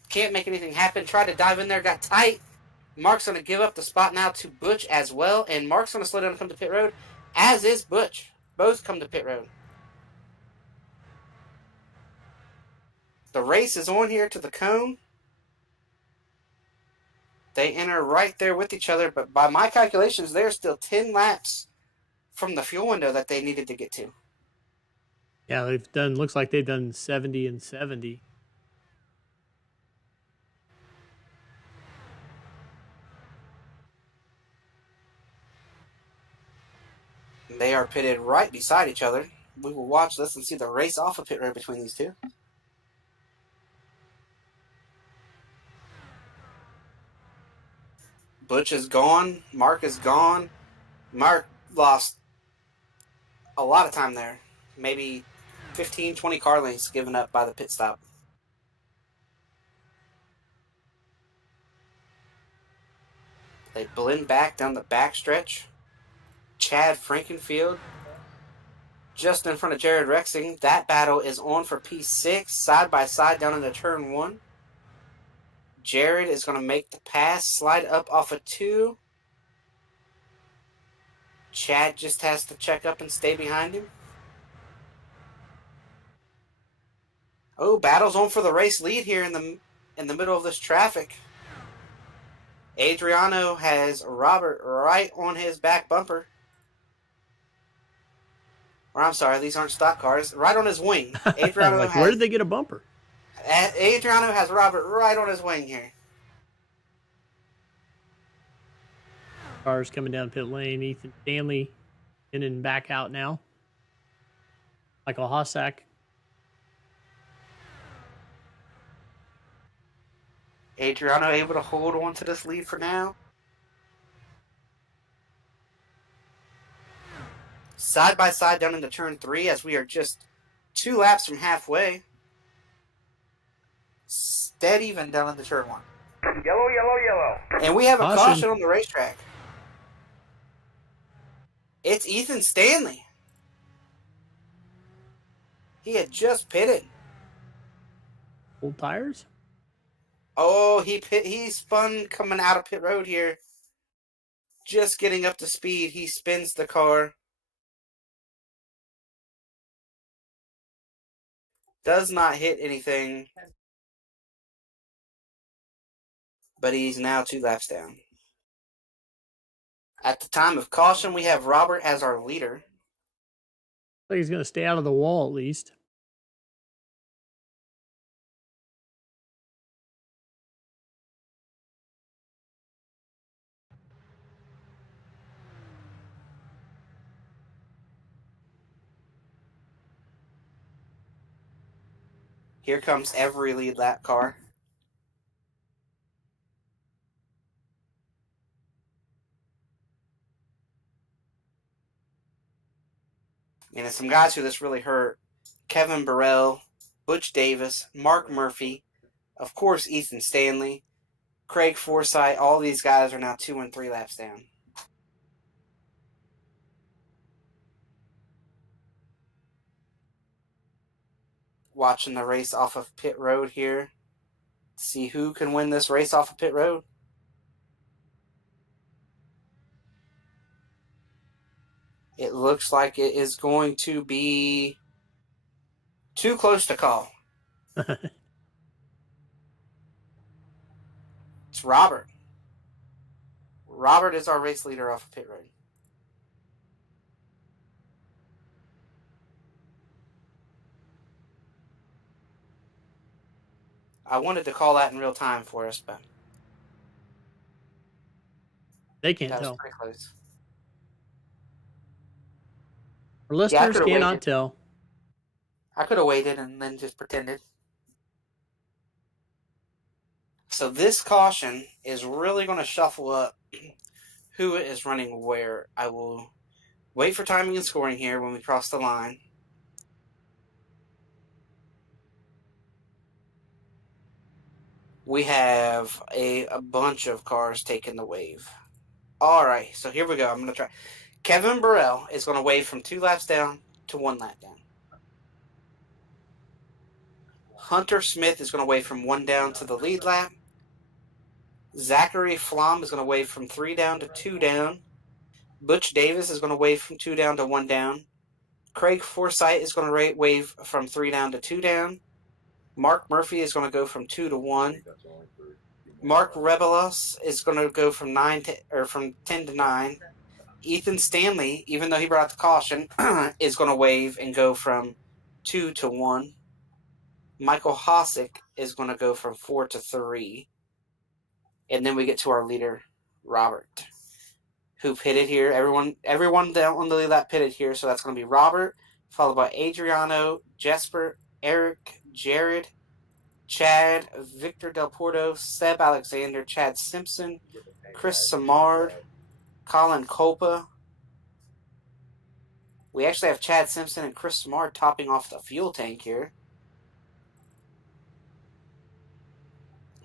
Can't make anything happen. Tried to dive in there, got tight. Mark's going to give up the spot now to Butch as well, and Mark's going to slow down and come to pit road, as is Butch. Both come to pit road. The race is on here to the cone. They enter right there with each other, but by my calculations, they're still 10 laps from the fuel window that they needed to get to. Yeah, they've done. Looks like they've done 70 and 70. They are pitted right beside each other. We will watch this and see the race off of pit road between these two. Butch is gone. Mark is gone. Mark lost a lot of time there. Maybe 15, 20 car lengths given up by the pit stop. They blend back down the backstretch. Chad Frankenfield just in front of Jared Rexing. That battle is on for P6, side by side down into turn 1. Jared is going to make the pass, slide up off of 2. Chad just has to check up and stay behind him. Oh, battle's on for the race lead here in the middle of this traffic. Adriano has Robert right on his back bumper. Or I'm sorry, these aren't stock cars. Right on his wing. Adriano like, where did they get a bumper? Adriano has Robert right on his wing here. Cars coming down pit lane. Ethan Stanley in and back out now. Michael Hossack. Adriano able to hold on to this lead for now. Side by side down into turn 3 as we are just 2 laps from halfway. Dead even down into turn 1. Yellow, yellow, yellow. And we have a Caution. caution on the racetrack. It's Ethan Stanley. He had just pitted. Old tires? Oh, he spun coming out of pit road here. Just getting up to speed. He spins the car. Does not hit anything. But he's now 2 laps down. At the time of caution, we have Robert as our leader. I think he's going to stay out of the wall at least. Here comes every lead lap car. And some guys who this really hurt. Kevin Burrell, Butch Davis, Mark Murphy, of course Ethan Stanley, Craig Forsythe. All these guys are now 2 and 3 laps down. Watching the race off of pit road here. See who can win this race off of pit road. It looks like it is going to be too close to call. It's Robert. Robert is our race leader off of pit road. I wanted to call that in real time for us, but They can't that was tell. pretty close. Our listeners could've cannot waited. tell. I could have waited and then just pretended. So this caution is really going to shuffle up who is running where. I will wait for timing and scoring here when we cross the line. We have a bunch of cars taking the wave. All right, so here we go. I'm going to try. Kevin Burrell is going to wave from 2 laps down to 1 lap down. Hunter Smith is going to wave from 1 down to the lead lap. Zachary Flom is going to wave from 3 down to 2 down. Butch Davis is going to wave from 2 down to 1 down. Craig Forsythe is going to wave from 3 down to 2 down. Mark Murphy is going to go from 2 to 1. Mark Rebelos is going to go from 10 to 9. Ethan Stanley, even though he brought the caution, is going to wave and go from 2 to 1. Michael Hosick is going to go from 4 to 3. And then we get to our leader, Robert, who pitted here. Everyone down on the lead lap pitted here, so that's going to be Robert, followed by Adriano, Jesper, Eric, Jared, Chad, Victor Del Porto, Seb Alexander, Chad Simpson, Chris Samard, Colin Colpa. We actually have Chad Simpson and Chris Samard topping off the fuel tank here.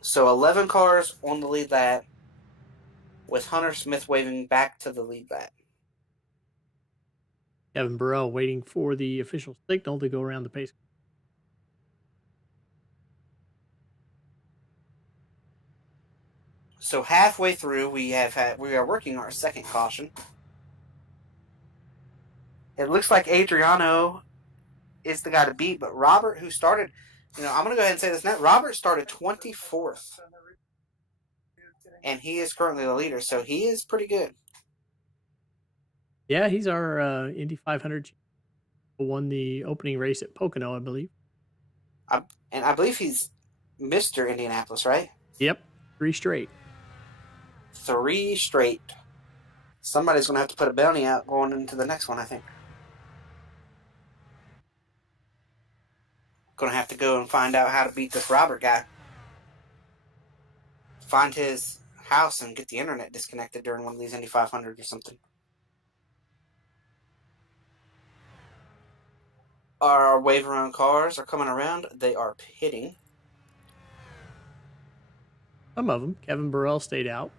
So 11 cars on the lead lap, with Hunter Smith waving back to the lead lap. Kevin Burrell waiting for the official signal to go around the pace. So halfway through, we are working our second caution. It looks like Adriano is the guy to beat, but Robert, who started, I'm going to go ahead and say this now. Robert started 24th, and he is currently the leader, so he is pretty good. Yeah, he's our Indy 500. Won the opening race at Pocono, I believe. And I believe he's Mr. Indianapolis, right? Yep, 3 straight. 3 straight. Somebody's going to have to put a bounty out going into the next one, I think. Going to have to go and find out how to beat this Robert guy. Find his house and get the internet disconnected during one of these Indy 500 or something. Our wave around cars are coming around. They are pitting. Some of them. Kevin Burrell stayed out.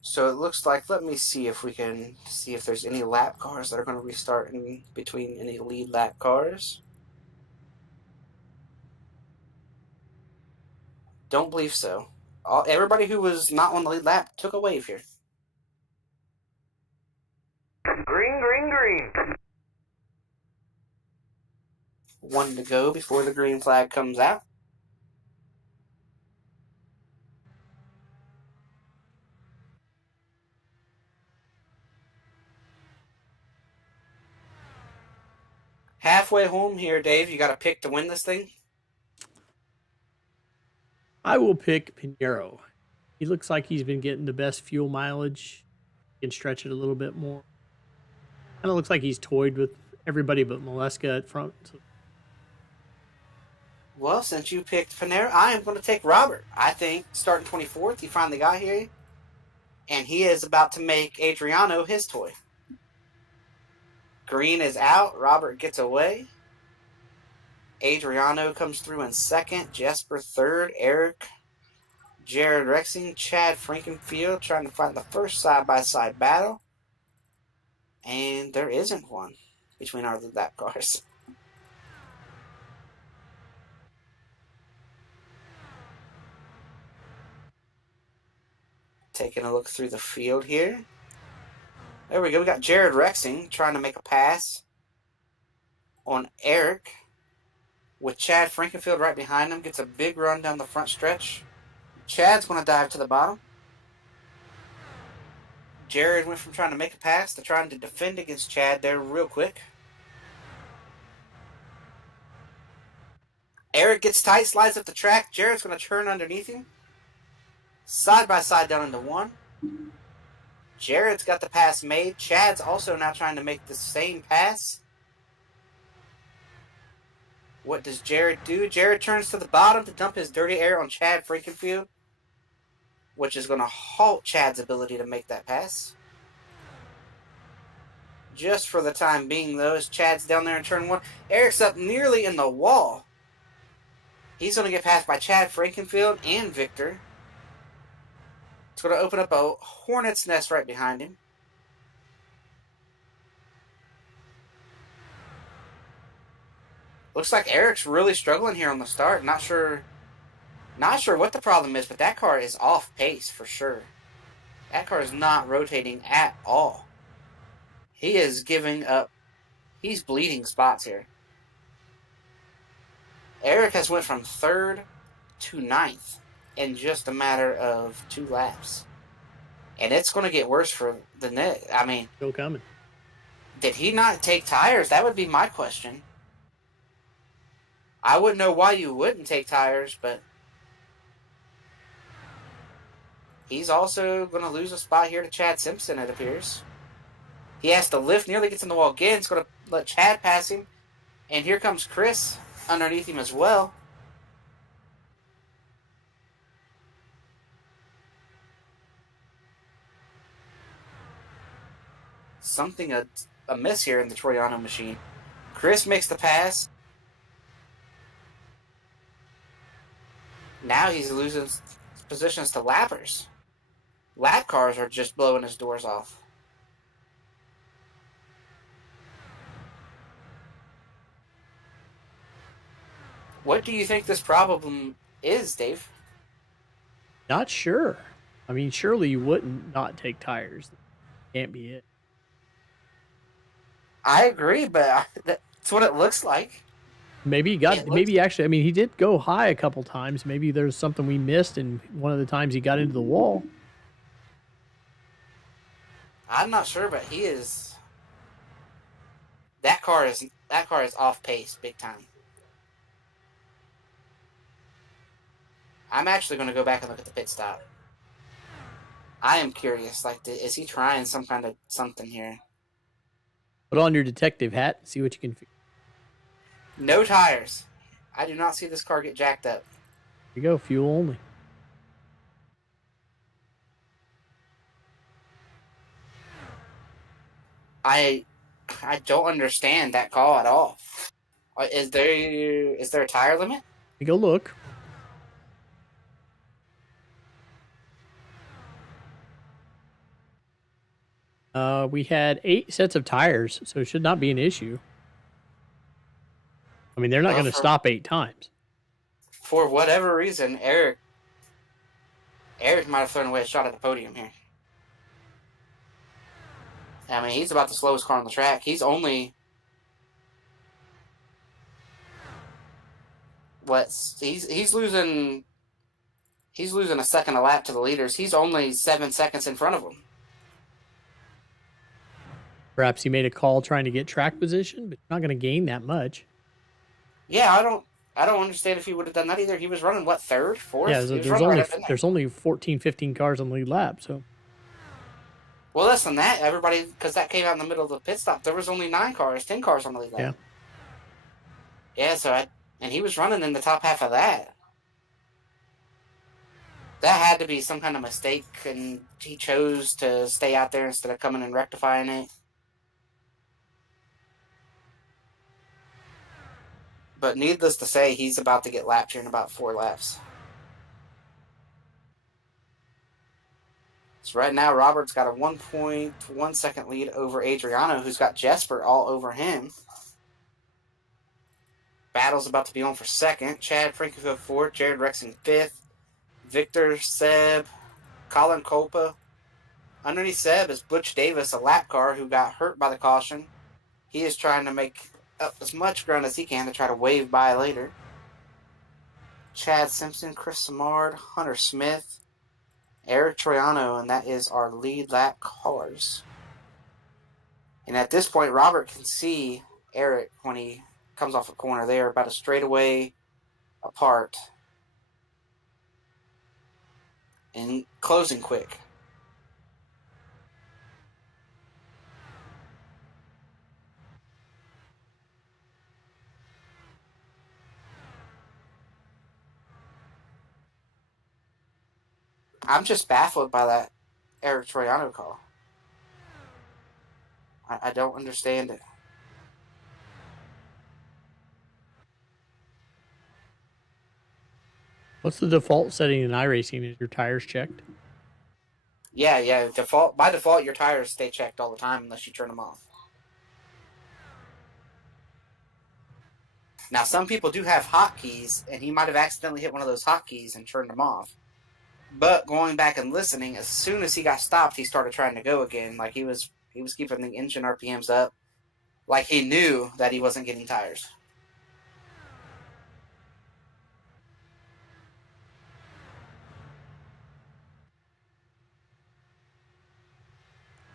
So it looks like, let me see if we can see if there's any lap cars that are going to restart in between any lead lap cars. Don't believe so. Everybody who was not on the lead lap took a wave here. Green, green, green. 1 to go before the green flag comes out. Halfway home here, Dave. You got to pick to win this thing? I will pick Pinheiro. He looks like he's been getting the best fuel mileage. He can stretch it a little bit more. Kind of looks like he's toyed with everybody but Maleska at front. Well, since you picked Pinheiro, I am going to take Robert. I think starting 24th, he finally got here. And he is about to make Adriano his toy. Green is out. Robert gets away. Adriano comes through in second. Jesper third. Eric, Jared Rexing, Chad Frankenfield trying to find the first side-by-side battle. And there isn't one between our lap cars. Taking a look through the field here. There we go. We got Jared Rexing trying to make a pass on Eric with Chad Frankenfield right behind him. Gets a big run down the front stretch. Chad's going to dive to the bottom. Jared went from trying to make a pass to trying to defend against Chad there real quick. Eric gets tight, slides up the track. Jared's going to turn underneath him. Side by side down into 1. Jared's got the pass made. Chad's also now trying to make the same pass. What does Jared do? Jared turns to the bottom to dump his dirty air on Chad Frankenfield, which is going to halt Chad's ability to make that pass. Just for the time being, though, as Chad's down there in turn 1. Eric's up nearly in the wall. He's going to get passed by Chad Frankenfield and Victor. It's going to open up a hornet's nest right behind him. Looks like Eric's really struggling here on the start. Not sure what the problem is, but that car is off pace for sure. That car is not rotating at all. He is giving up. He's bleeding spots here. Eric has went from 3rd to 9th in just a matter of 2 laps. And it's going to get worse for the net. I mean, Still coming. did he not take tires? That would be my question. I wouldn't know why you wouldn't take tires, but he's also going to lose a spot here to Chad Simpson, it appears. He has to lift, nearly gets in the wall again. He's going to let Chad pass him. And here comes Chris underneath him as well. Something amiss here in the Troiano machine. Chris makes the pass. Now he's losing positions to lappers. Lap cars are just blowing his doors off. What do you think this problem is, Dave? Not sure. I mean, surely you wouldn't not take tires. Can't be it. I agree, but that's what it looks like. Maybe he got. Maybe actually. I mean, he did go high a couple times. Maybe there's something we missed, and one of the times he got into the wall. I'm not sure, but he is. That car is off pace big time. I'm actually going to go back and look at the pit stop. I am curious. Like, is he trying some kind of something here? Put on your detective hat. See what you can. No tires. I do not see this car get jacked up. Here you go. Fuel only. I don't understand that call at all. Is there a tire limit? You go look. We had 8 sets of tires, so it should not be an issue. I mean, they're not going to stop 8 times. For whatever reason, Eric might have thrown away a shot at the podium here. I mean, he's about the slowest car on the track. He's only he's losing a second a lap to the leaders. He's only 7 seconds in front of them. Perhaps he made a call trying to get track position, but not going to gain that much. Yeah, I don't understand if he would have done that either. He was running, what, 3rd, 4th? Yeah, there's only 14, 15 cars on the lead lap, so. Well, less than that, everybody, because that came out in the middle of the pit stop. There was only 10 cars on the lead lap. Yeah, and he was running in the top half of that. That had to be some kind of mistake, and he chose to stay out there instead of coming and rectifying it. But needless to say, he's about to get lapped here in about 4 laps. So right now, Robert's got a 1.1 second lead over Adriano, who's got Jesper all over him. Battle's about to be on for 2nd. Chad Frankenfield 4th, Jared Rexon 5th, Victor, Seb, Colin Kolpa. Underneath Seb is Butch Davis, a lap car who got hurt by the caution. He is trying to make up as much ground as he can to try to wave by later. Chad Simpson, Chris Samard, Hunter Smith, Eric Troiano, and that is our lead lap cars. And at this point, Robert can see Eric when he comes off a corner. They are about a straightaway apart and closing quick. I'm just baffled by that Eric Troiano call. I don't understand it. What's the default setting in iRacing? Is your tires checked? Yeah. By default, your tires stay checked all the time unless you turn them off. Now, some people do have hotkeys, and he might have accidentally hit one of those hotkeys and turned them off. But going back and listening, as soon as he got stopped, he started trying to go again. Like he was keeping the engine RPMs up. Like he knew that he wasn't getting tires.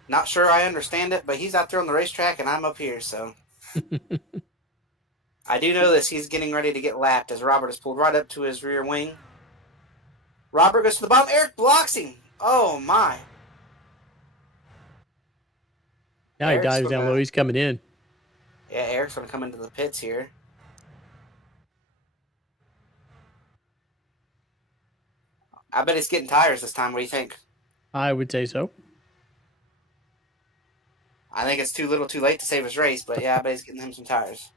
Not sure I understand it, but he's out there on the racetrack and I'm up here, so. I do know this. He's getting ready to get lapped as Robert is pulled right up to his rear wing. Robert goes to the bottom. Eric blocks him. Oh, my. Now he dives down low. He's coming in. Yeah, Eric's going to come into the pits here. I bet he's getting tires this time. What do you think? I would say so. I think it's too little too late to save his race, but yeah, I bet he's getting him some tires.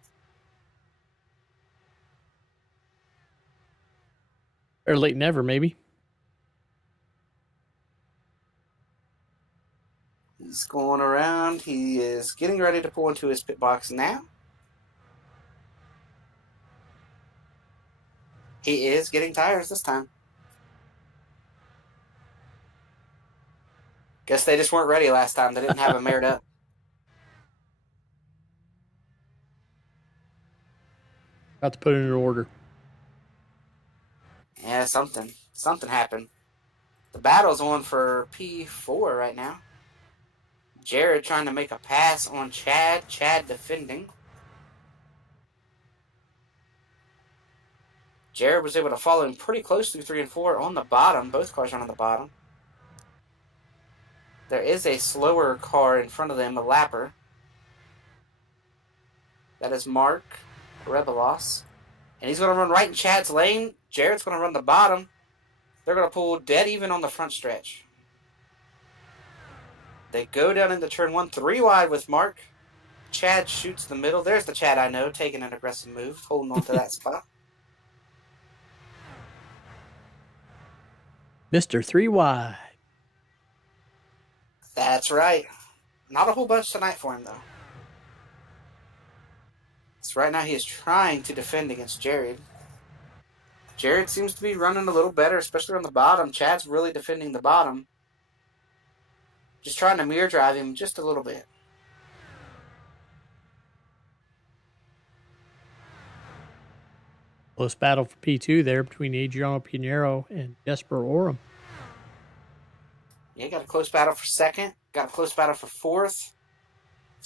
Better late than never, maybe. He's going around. He is getting ready to pull into his pit box now. He is getting tires this time. Guess they just weren't ready last time. They didn't have them aired up. About to put it in order. Yeah, something happened. The battle's on for P4 right now. Jared trying to make a pass on Chad. Chad defending. Jared was able to follow him pretty close through 3 and 4 on the bottom. Both cars are on the bottom. There is a slower car in front of them, a lapper. That is Mark Rebelos. And he's going to run right in Chad's lane. Jared's going to run the bottom. They're going to pull dead even on the front stretch. They go down into turn 1, 3 wide with Mark. Chad shoots the middle. There's the Chad I know, taking an aggressive move, holding on to that spot. Mr. 3 wide. That's right. Not a whole bunch tonight for him, though. So right now he is trying to defend against Jared. Jared seems to be running a little better, especially on the bottom. Chad's really defending the bottom. Just trying to mirror drive him just a little bit. Close battle for P2 there between Adriano Pinheiro and Jesper Oram. Yeah, got a close battle for second. Got a close battle for fourth.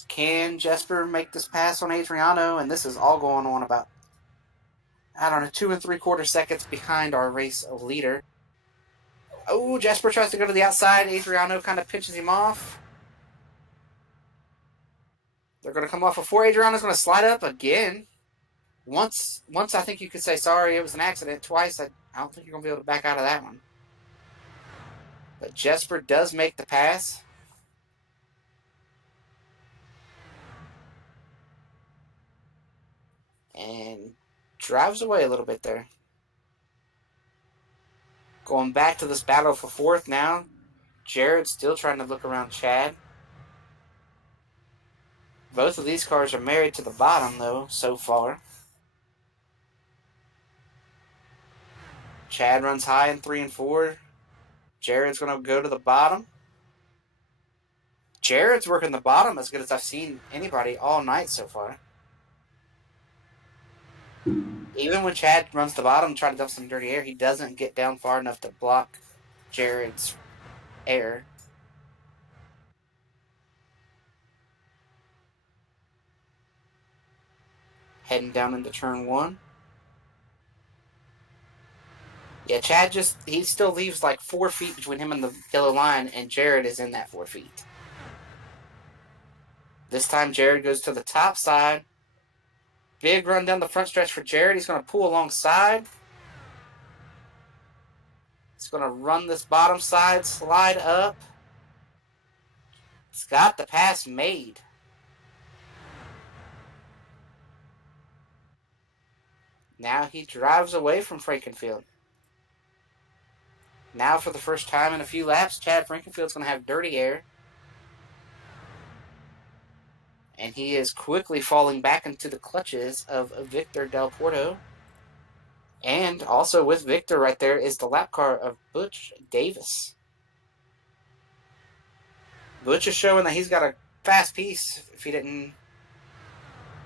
Can Jesper make this pass on Adriano? And this is all going on about, 2 3/4 seconds behind our race leader. Oh, Jesper tries to go to the outside. Adriano kind of pinches him off. They're going to come off of 4. Adriano's going to slide up again. Once I think you could say, sorry, it was an accident. Twice, I don't think you're going to be able to back out of that one. But Jesper does make the pass. And drives away a little bit there. Going back to this battle for fourth now. Jared still trying to look around Chad. Both of these cars are married to the bottom, though, so far. Chad runs high in 3 and 4. Jared's going to go to the bottom. Jared's working the bottom as good as I've seen anybody all night so far. Even when Chad runs the bottom, trying to dump some dirty air, he doesn't get down far enough to block Jared's air. Heading down into turn 1. Yeah, Chad he still leaves like 4 feet between him and the yellow line, and Jared is in that 4 feet. This time Jared goes to the top side. Big run down the front stretch for Jared. He's going to pull alongside. He's going to run this bottom side, slide up. He's got the pass made. Now he drives away from Frankenfield. Now for the first time in a few laps, Chad Frankenfield's going to have dirty air. And he is quickly falling back into the clutches of Victor Del Porto. And also with Victor right there is the lap car of Butch Davis. Butch is showing that he's got a fast piece if he didn't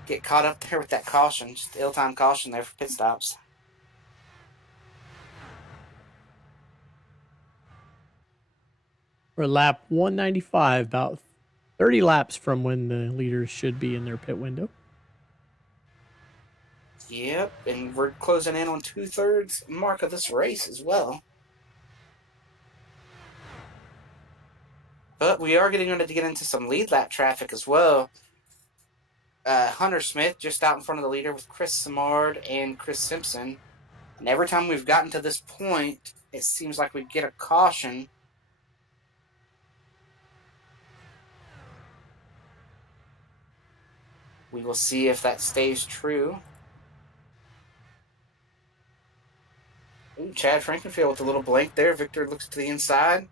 get caught up there with that caution. Just ill-timed caution there for pit stops. We're lap 195, about 30 laps from when the leaders should be in their pit window. Yep, and we're closing in on 2/3 mark of this race as well. But we are getting ready to get into some lead lap traffic as well. Hunter Smith just out in front of the leader with Chris Simard and Chris Simpson. And every time we've gotten to this point, it seems like we get a caution. We will see if that stays true. Ooh, Chad Frankenfield with a little blank there. Victor looks to the inside.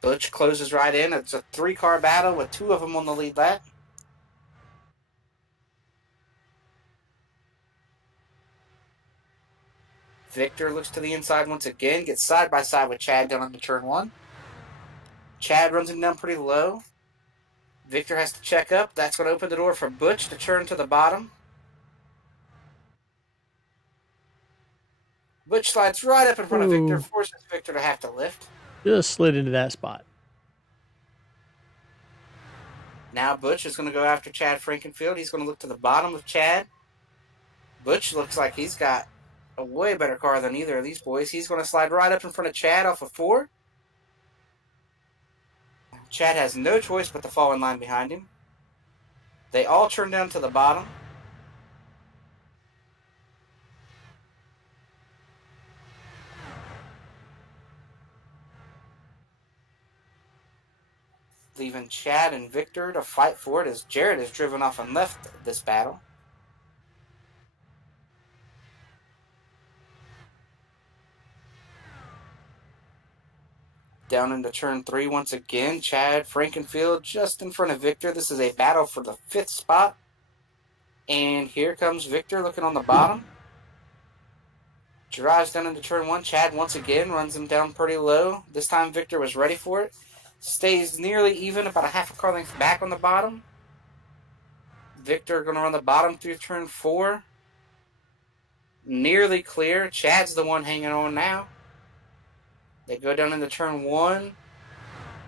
Butch closes right in. It's a 3-car battle with 2 of them on the lead lap. Victor looks to the inside once again. Gets side by side with Chad down into turn 1. Chad runs him down pretty low. Victor has to check up. That's going to open the door for Butch to turn to the bottom. Butch slides right up in front of Victor, forces Victor to have to lift. Just slid into that spot. Now Butch is going to go after Chad Frankenfield. He's going to look to the bottom of Chad. Butch looks like he's got a way better car than either of these boys. He's going to slide right up in front of Chad off of 4. Chad has no choice but to fall in line behind him. They all turn down to the bottom. Leaving Chad and Victor to fight for it as Jared is driven off and left this battle. Down into turn 3 once again. Chad Frankenfield just in front of Victor. This is a battle for the 5th spot. And here comes Victor looking on the bottom. Drives down into turn 1. Chad once again runs him down pretty low. This time Victor was ready for it. Stays nearly even, about a half a car length back on the bottom. Victor going to run the bottom through turn 4. Nearly clear. Chad's the one hanging on now. They go down into turn 1.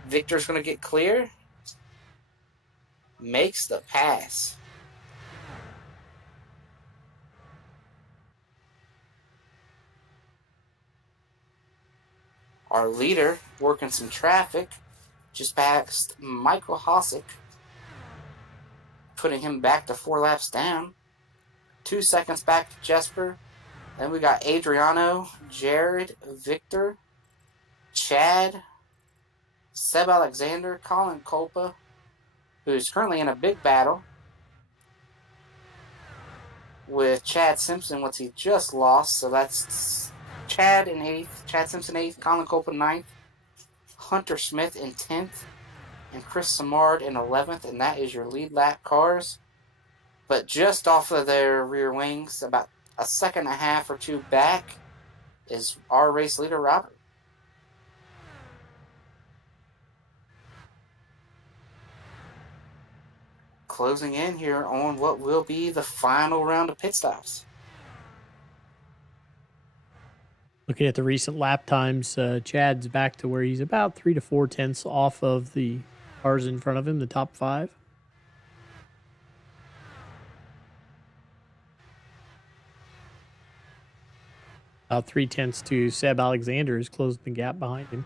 Victor's going to get clear. Makes the pass. Our leader working some traffic. Just passed Michael Hosick, putting him back to 4 laps down. 2 seconds back to Jesper. Then we got Adriano, Jared, Victor, Chad, Seb Alexander, Colin Kolpa, who's currently in a big battle with Chad Simpson, what he just lost. So that's Chad in 8th, Chad Simpson 8th, Colin Kolpa 9th, Hunter Smith in 10th, and Chris Simard in 11th, and that is your lead lap cars. But just off of their rear wings, about a second and a half or 2 back, is our race leader, Robert. Closing in here on what will be the final round of pit stops. Looking at the recent lap times, Chad's back to where he's about 3 to 4 tenths off of the cars in front of him, the top 5. About 3 tenths to Seb Alexander has closed the gap behind him.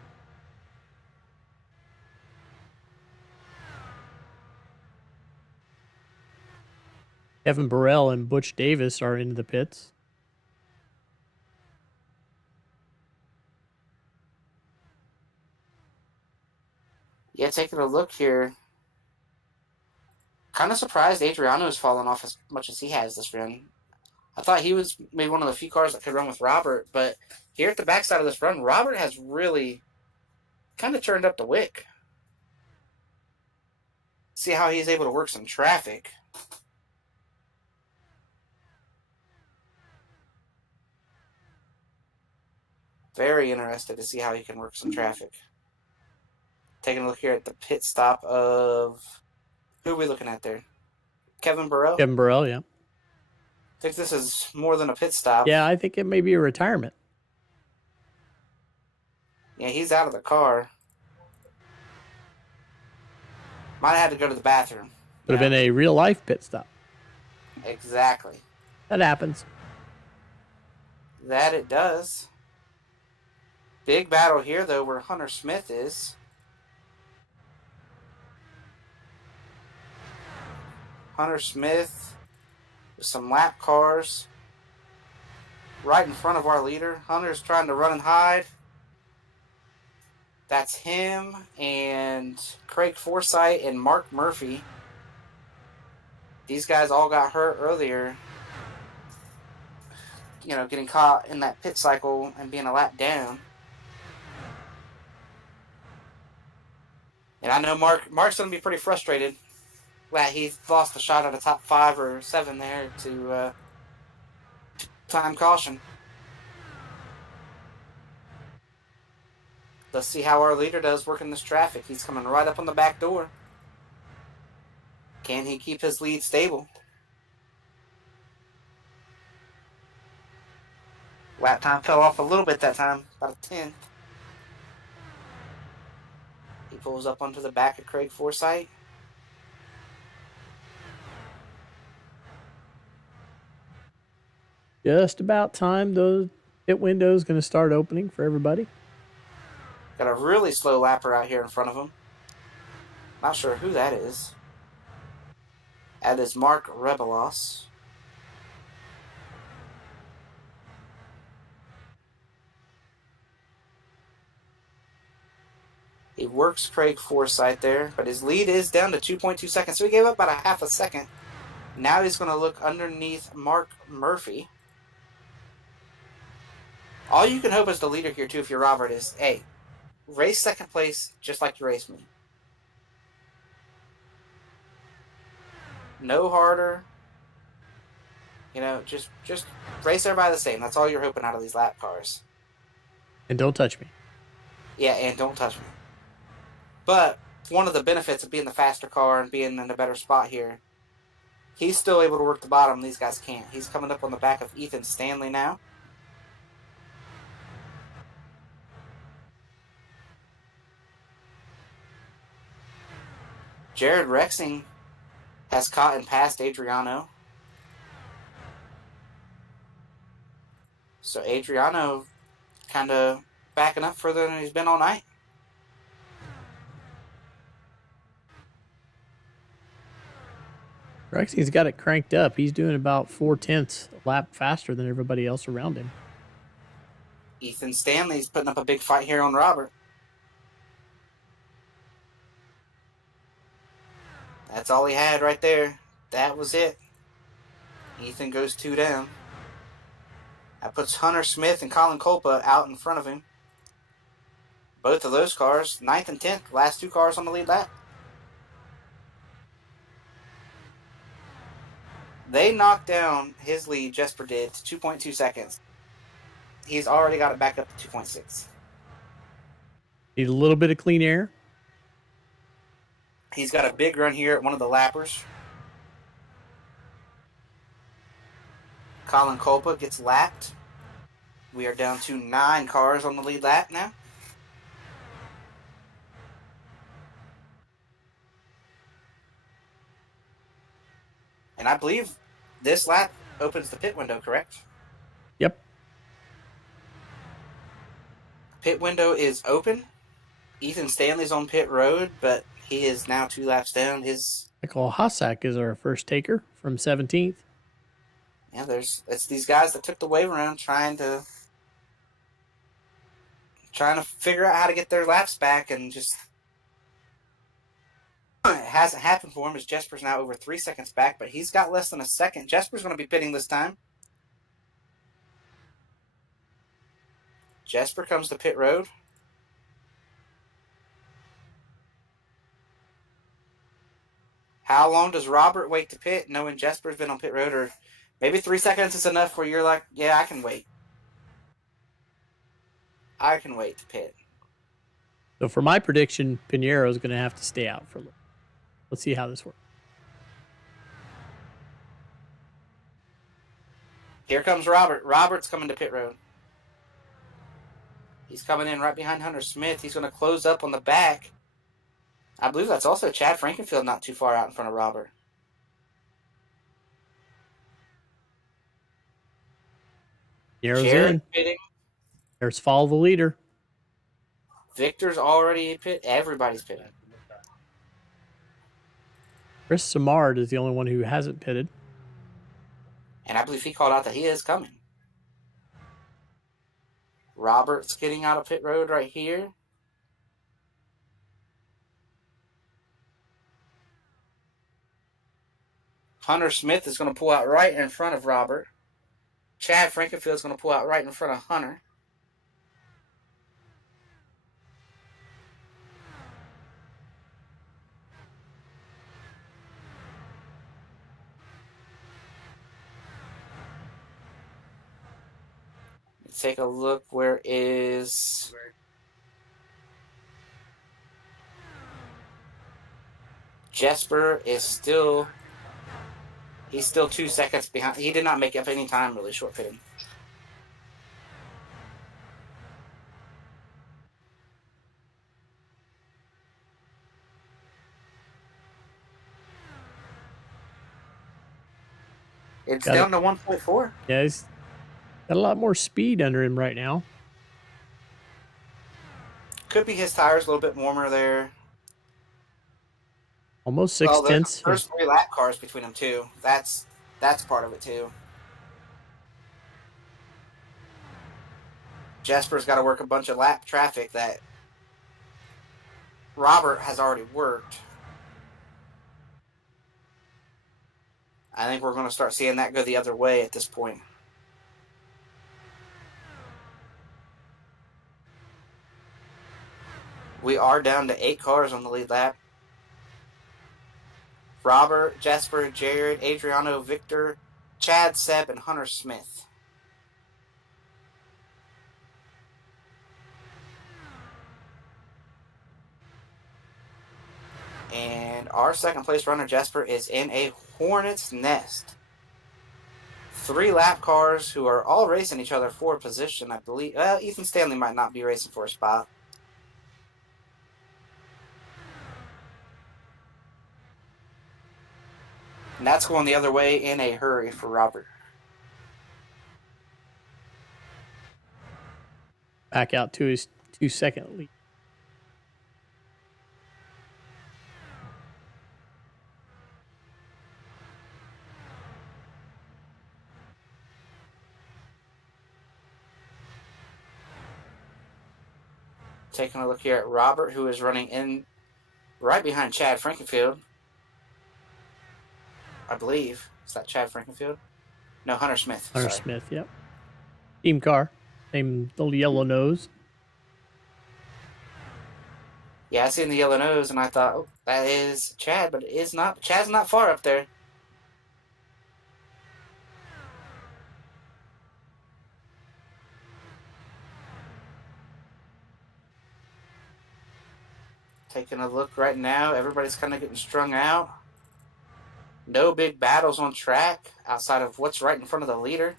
Evan Burrell and Butch Davis are into the pits. Yeah, taking a look here. Kind of surprised Adriano has fallen off as much as he has this run. I thought he was maybe one of the few cars that could run with Robert, but here at the backside of this run, Robert has really kind of turned up the wick. See how he's able to work some traffic. Very interested to see how he can work some traffic. Taking a look here at the pit stop of... Who are we looking at there? Kevin Burrell? Kevin Burrell, yeah. I think this is more than a pit stop. Yeah, I think it may be a retirement. Yeah, he's out of the car. Might have had to go to the bathroom. Would have been a real life pit stop. Exactly. That happens. That it does. Big battle here, though, where Hunter Smith is. Hunter Smith with some lap cars right in front of our leader. Hunter's trying to run and hide. That's him and Craig Forsythe and Mark Murphy. These guys all got hurt earlier. You know, getting caught in that pit cycle and being a lap down. And I know Mark's going to be pretty frustrated that he's lost a shot at a top 5 or 7 there to time caution. Let's see how our leader does working this traffic. He's coming right up on the back door. Can he keep his lead stable? Lap time fell off a little bit that time, about a 10th. He pulls up onto the back of Craig Forsythe. Just about time. Those pit windows going to start opening for everybody. Got a really slow lapper out here in front of him. Not sure who that is. That is Mark Rebelos. He works Craig Forsythe there, but his lead is down to 2.2 seconds. So he gave up about a half a second. Now he's going to look underneath Mark Murphy. All you can hope as the leader here, too, if you're Robert, is, hey, race second place just like you raced me. No harder. You know, just race everybody the same. That's all you're hoping out of these lap cars. And don't touch me. Yeah, and don't touch me. But one of the benefits of being the faster car and being in a better spot here, he's still able to work the bottom. These guys can't. He's coming up on the back of Ethan Stanley now. Jared Rexing has caught and passed Adriano. So Adriano kind of backing up further than he's been all night. Rexing's got it cranked up. He's doing about 4/10 a lap faster than everybody else around him. Ethan Stanley's putting up a big fight here on Robert. That's all he had right there. That was it. Ethan goes 2 down. That puts Hunter Smith and Colin Kolpa out in front of him. Both of those cars, 9th and 10th, last 2 cars on the lead lap. They knocked down his lead, Jesper did, to 2.2 seconds. He's already got it back up to 2.6. Need a little bit of clean air. He's got a big run here at one of the lappers. Colin Kolpa gets lapped. We are down to 9 cars on the lead lap now. And I believe this lap opens the pit window, correct? Yep. Pit window is open. Ethan Stanley's on pit road, but he is now 2 laps down. Michael Hossack is our first taker from 17th. Yeah, it's these guys that took the wave around trying to figure out how to get their laps back, and just it hasn't happened for him as Jesper's now over 3 seconds back, but he's got less than a second. Jesper's going to be pitting this time. Jesper comes to pit road. How long does Robert wait to pit, knowing Jesper's been on pit road? Or maybe 3 seconds is enough where you're like, yeah, I can wait. I can wait to pit. So for my prediction, Pinheiro is going to have to stay out for a little. Let's see how this works. Here comes Robert. Robert's coming to pit road. He's coming in right behind Hunter Smith. He's going to close up on the back. I believe that's also Chad Frankenfield not too far out in front of Robert. Pinheiro's Jared in. pitting. There's follow the leader. Victor's already pit. Everybody's pitting. Chris Samard is the only one who hasn't pitted. And I believe he called out that he is coming. Robert's getting out of pit road right here. Hunter Smith is going to pull out right in front of Robert. Chad Frankenfield is going to pull out right in front of Hunter. Let's take a look. Where is... Jesper is still... He's still 2 seconds behind. He did not make up any time really short pitting. It's down to 1.4. Yeah, he's got a lot more speed under him right now. Could be his tires a little bit warmer there. Almost 6/10. First 3 lap cars between them too. That's part of it too. Jesper's got to work a bunch of lap traffic that Robert has already worked. I think we're going to start seeing that go the other way at this point. We are down to 8 cars on the lead lap. Robert, Jesper, Jared, Adriano, Victor, Chad, Seb, and Hunter Smith. And our second place runner, Jesper, is in a hornet's nest. 3 lap cars who are all racing each other for a position, I believe. Well, Ethan Stanley might not be racing for a spot. And that's going the other way in a hurry for Robert. Back out to his 2-second lead. Taking a look here at Robert, who is running in right behind Chad Frankenfield. I believe. Is that Chad Frankenfield? No, Hunter Smith. Hunter Sorry. Smith, yep. Team car. Same little yellow nose. Yeah, I seen the yellow nose, and I thought, oh, that is Chad, but it is not. Chad's not far up there. Taking a look right now, everybody's kind of getting strung out. No big battles on track outside of what's right in front of the leader.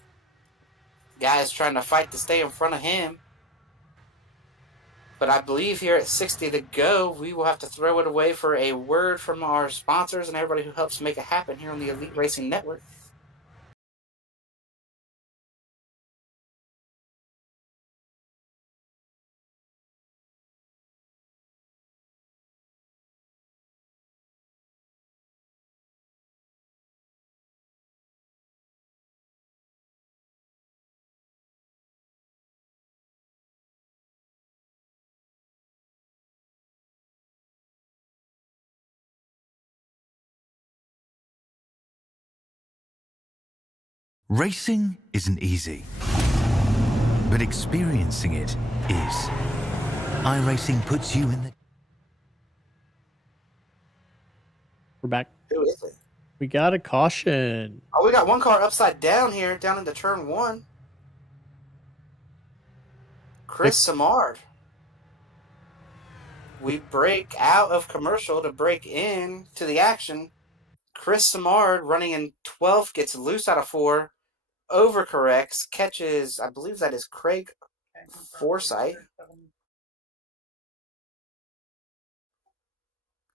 Guys trying to fight to stay in front of him. But I believe here at 60 to go, we will have to throw it away for a word from our sponsors and everybody who helps make it happen here on the Elite Racing Network. Racing isn't easy, but experiencing it is. iRacing puts you in the... We're back. Who is it? We got a caution. Oh, we got one car upside down here, down into turn 1. Chris Samard. We break out of commercial to break in to the action. Chris Samard running in 12th gets loose out of 4, overcorrects, catches, I believe that is Craig Forsyth.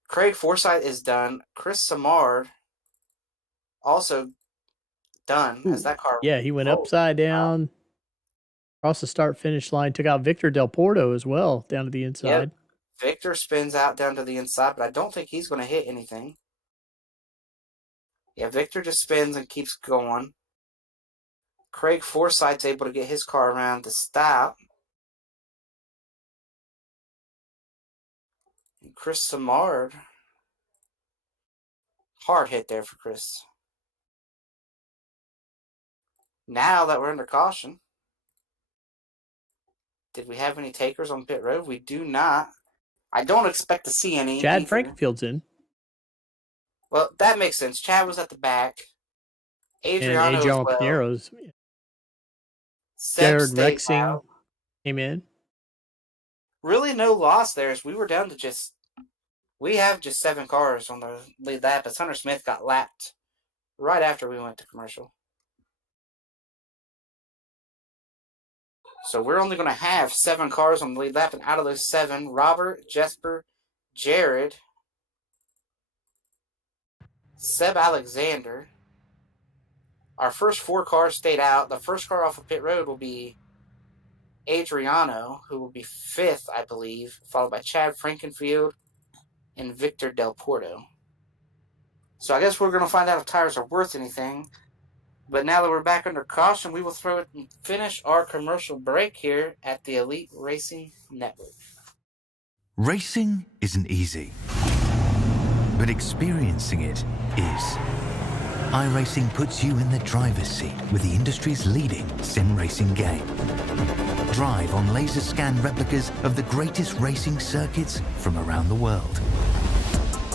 Craig Forsyth is done. Chris Samard also done as that car. Yeah, he went rolled. upside down, across the start-finish line, took out Victor Del Porto as well, down to the inside. Yep. Victor spins out down to the inside, but I don't think he's going to hit anything. Yeah, Victor just spins and keeps going. Craig Forsyth's able to get his car around to stop. And Chris Samard. Hard hit there for Chris. Now that we're under caution, did we have any takers on pit road? We do not. I don't expect to see any. Chad either. Frankenfield's in. Well, that makes sense. Chad was at the back. Adriano And as Adriano well. Pinero's. Seb Jared stayed Rexing out. came in. Really no loss there as we were down to just... We have just 7 cars on the lead lap as Hunter Smith got lapped right after we went to commercial. So we're only going to have 7 cars on the lead lap, and out of those 7, Robert, Jesper, Jared, Seb Alexander. Our first 4 cars stayed out. The first car off of pit road will be Adriano, who will be 5th, I believe, followed by Chad Frankenfield and Victor Del Porto. So I guess we're going to find out if tires are worth anything. But now that we're back under caution, we will throw it and finish our commercial break here at the Elite Racing Network. Racing isn't easy, but experiencing it is. iRacing puts you in the driver's seat with the industry's leading sim racing game. Drive on laser scan replicas of the greatest racing circuits from around the world.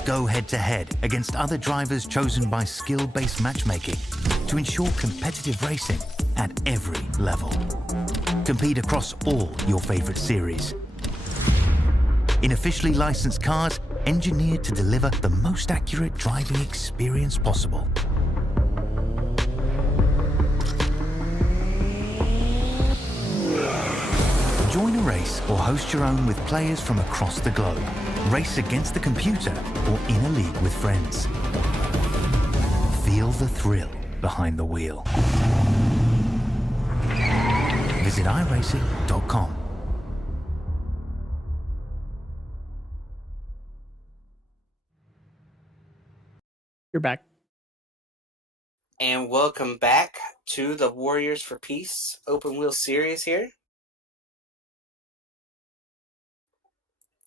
Go head-to-head against other drivers chosen by skill-based matchmaking to ensure competitive racing at every level. Compete across all your favorite series. In officially licensed cars, engineered to deliver the most accurate driving experience possible. Join a race or host your own with players from across the globe. Race against the computer or in a league with friends. Feel the thrill behind the wheel. Visit iRacing.com. You're back. And welcome back to the Warriors for Peace Open Wheel Series here.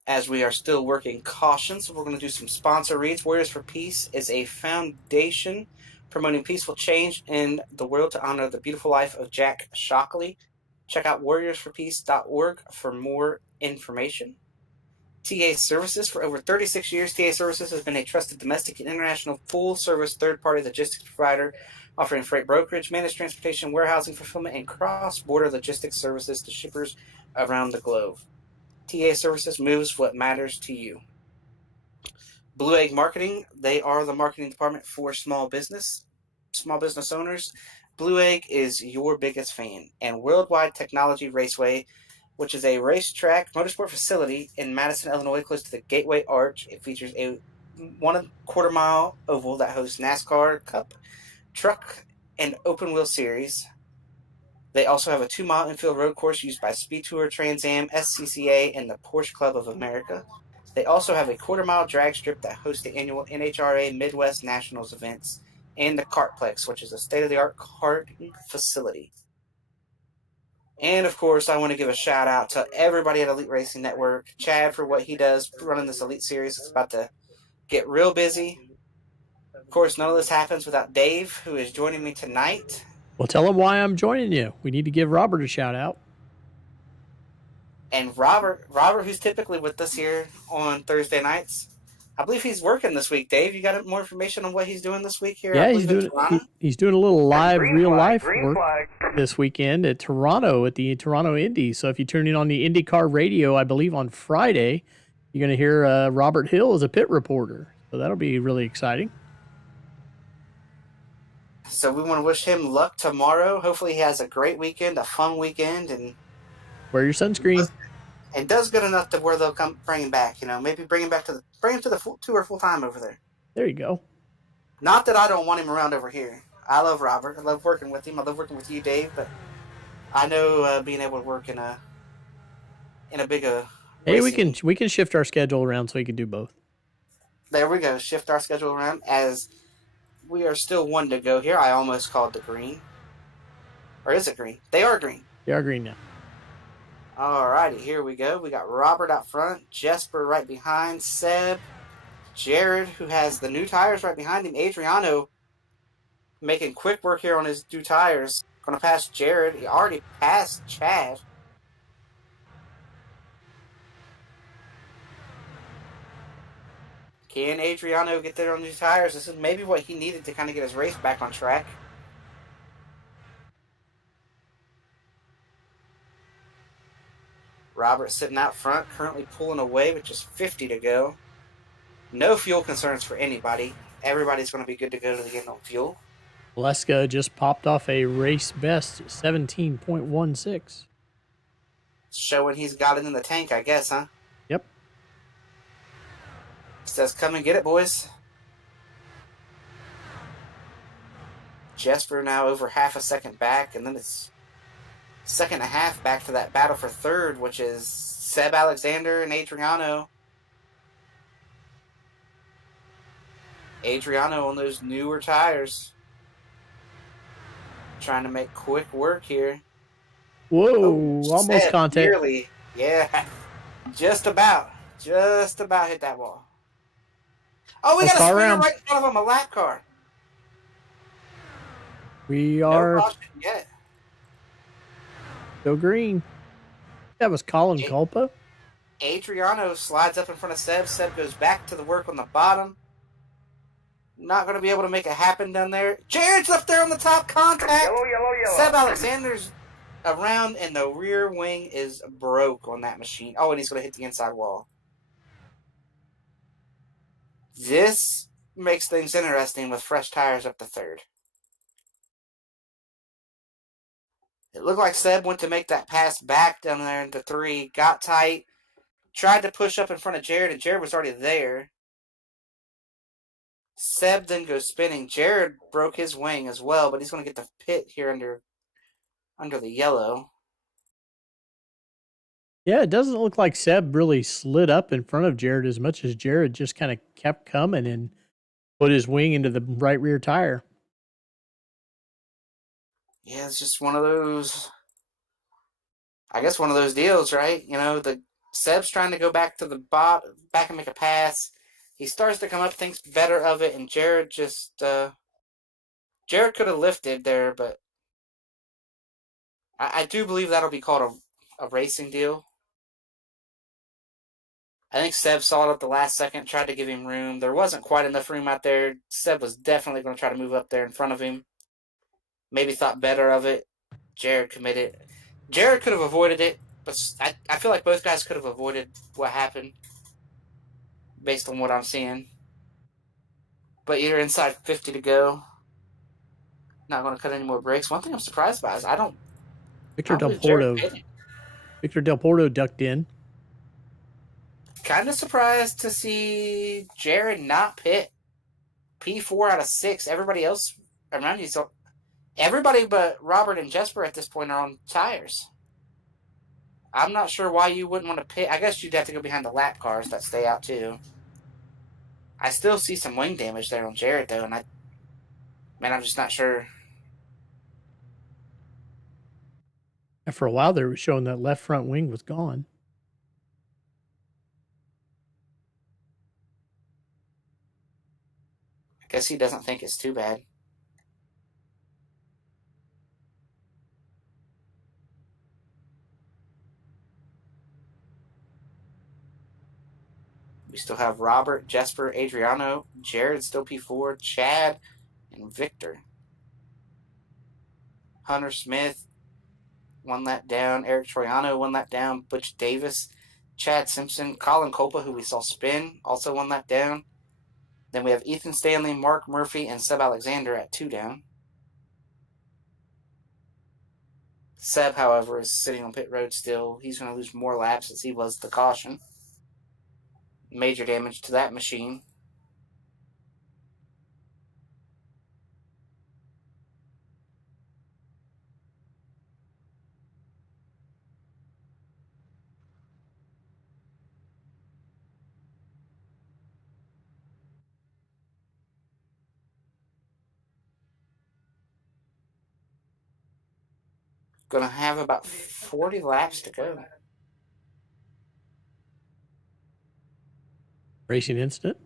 As we are still working caution, so we're going to do some sponsor reads. Warriors for Peace is a foundation promoting peaceful change in the world to honor the beautiful life of Jack Shockley. Check out warriorsforpeace.org for more information. TA Services. For over 36 years, TA Services has been a trusted domestic and international full-service third-party logistics provider offering freight brokerage, managed transportation, warehousing, fulfillment, and cross-border logistics services to shippers around the globe. TA Services moves what matters to you. Blue Egg Marketing, they are the marketing department for small business owners. Blue Egg is your biggest fan. And Worldwide Technology Raceway, which is a racetrack motorsport facility in Madison, Illinois, close to the Gateway Arch. It features a 1.25 mile oval that hosts NASCAR Cup, Truck, and Open Wheel Series. They also have a 2-mile infield road course used by Speed Tour, Trans Am, SCCA, and the Porsche Club of America. They also have a 1/4-mile drag strip that hosts the annual NHRA Midwest Nationals events and the Kartplex, which is a state-of-the-art karting facility. And, of course, I want to give a shout-out to everybody at Elite Racing Network. Chad for what he does running this Elite Series. It's about to get real busy. Of course, none of this happens without Dave, who is joining me tonight. Well, tell him why I'm joining you. We need to give Robert a shout out. And Robert, who's typically with us here on Thursday nights, I believe he's working this week. Dave, you got more information on what he's doing this week here? Yeah, I he's believe in doing Toronto. he's doing a little live Green real flag, life green work flag. this weekend at Toronto at the Toronto Indy. So if you tune in on the IndyCar radio, I believe on Friday, you're going to hear Robert Hill as a pit reporter. So that'll be really exciting. So we want to wish him luck tomorrow. Hopefully he has a great weekend, a fun weekend, and Wear your sunscreen. does good enough to where they'll come bring him back. Maybe bring him to the tour full time over there. There you go. Not that I don't want him around over here. I love Robert. I love working with him. I love working with you, Dave. But I know being able to work in a big Hey, racing. we can shift our schedule around so we can do both. There we go. Shift our schedule around as we are still one to go here. I almost called the green. Or is it green? They are green. They are green now. Alrighty, here we go. We got Robert out front, Jesper right behind, Seb, Jared, who has the new tires right behind him, Adriano making quick work here on his new tires. Going to pass Jared. He already passed Chad. Can Adriano get there on these tires? This is maybe what he needed to kind of get his race back on track. Robert sitting out front, currently pulling away with just 50 to go. No fuel concerns for anybody. Everybody's going to be good to go to the end on fuel. Leska just popped off a race best 17.16. Showing he's got it in the tank, I guess, huh? Yep. Says, come and get it, boys. Jesper now over half a second back, and then it's second and a half back to that battle for third, which is Seb Alexander and Adriano. Adriano on those newer tires. Trying to make quick work here. Whoa, almost Seb, contact. nearly. Yeah. Just about hit that wall. Oh, we got a car sprinter round. right in front of him, a lap car. We No are caution yet. go green. That was Colin Culpa. Adriano slides up in front of Seb. Seb goes back to the work on the bottom. Not going to be able to make it happen down there. Jared's up there on the top contact. Yellow, yellow, yellow. Seb Alexander's around, and the rear wing is broke on that machine. Oh, and he's going to hit the inside wall. This makes things interesting with fresh tires up to third. It looked like Seb went to make that pass back down there into three, got tight, tried to push up in front of Jared, and Jared was already there. Seb then goes spinning. Jared broke his wing as well, but he's going to get the pit here under the yellow. Yeah, it doesn't look like Seb really slid up in front of Jared as much as Jared just kind of kept coming and put his wing into the right rear tire. Yeah, it's just one of those, I guess one of those deals, right? The Seb's trying to go back to the back and make a pass. He starts to come up, thinks better of it, and Jared just, Jared could have lifted there, but I do believe that'll be called a racing deal. I think Seb saw it at the last second, tried to give him room. There wasn't quite enough room out there. Seb was definitely going to try to move up there in front of him. Maybe thought better of it. Jared committed. Jared could have avoided it, but I feel like both guys could have avoided what happened based on what I'm seeing. But you're inside 50 to go. Not going to cut any more brakes. One thing I'm surprised by is Victor Del Porto ducked in. Kind of surprised to see Jared not pit. P4 out of 6. Everybody else around you. So everybody but Robert and Jesper at this point are on tires. I'm not sure why you wouldn't want to pit. I guess you'd have to go behind the lap cars that stay out too. I still see some wing damage there on Jared though, and I'm just not sure. And for a while they were showing that left front wing was gone. I guess he doesn't think it's too bad. We still have Robert, Jesper, Adriano, Jared, still P4, Chad, and Victor. Hunter Smith, 1 lap down. Eric Troiano, 1 lap down. Butch Davis, Chad Simpson, Colin Copa, who we saw spin, also 1 lap down. Then we have Ethan Stanley, Mark Murphy, and Seb Alexander at 2 down. Seb, however, is sitting on pit road still. He's going to lose more laps as he was the caution. Major damage to that machine. Going to have about 40 laps to go. Racing incident.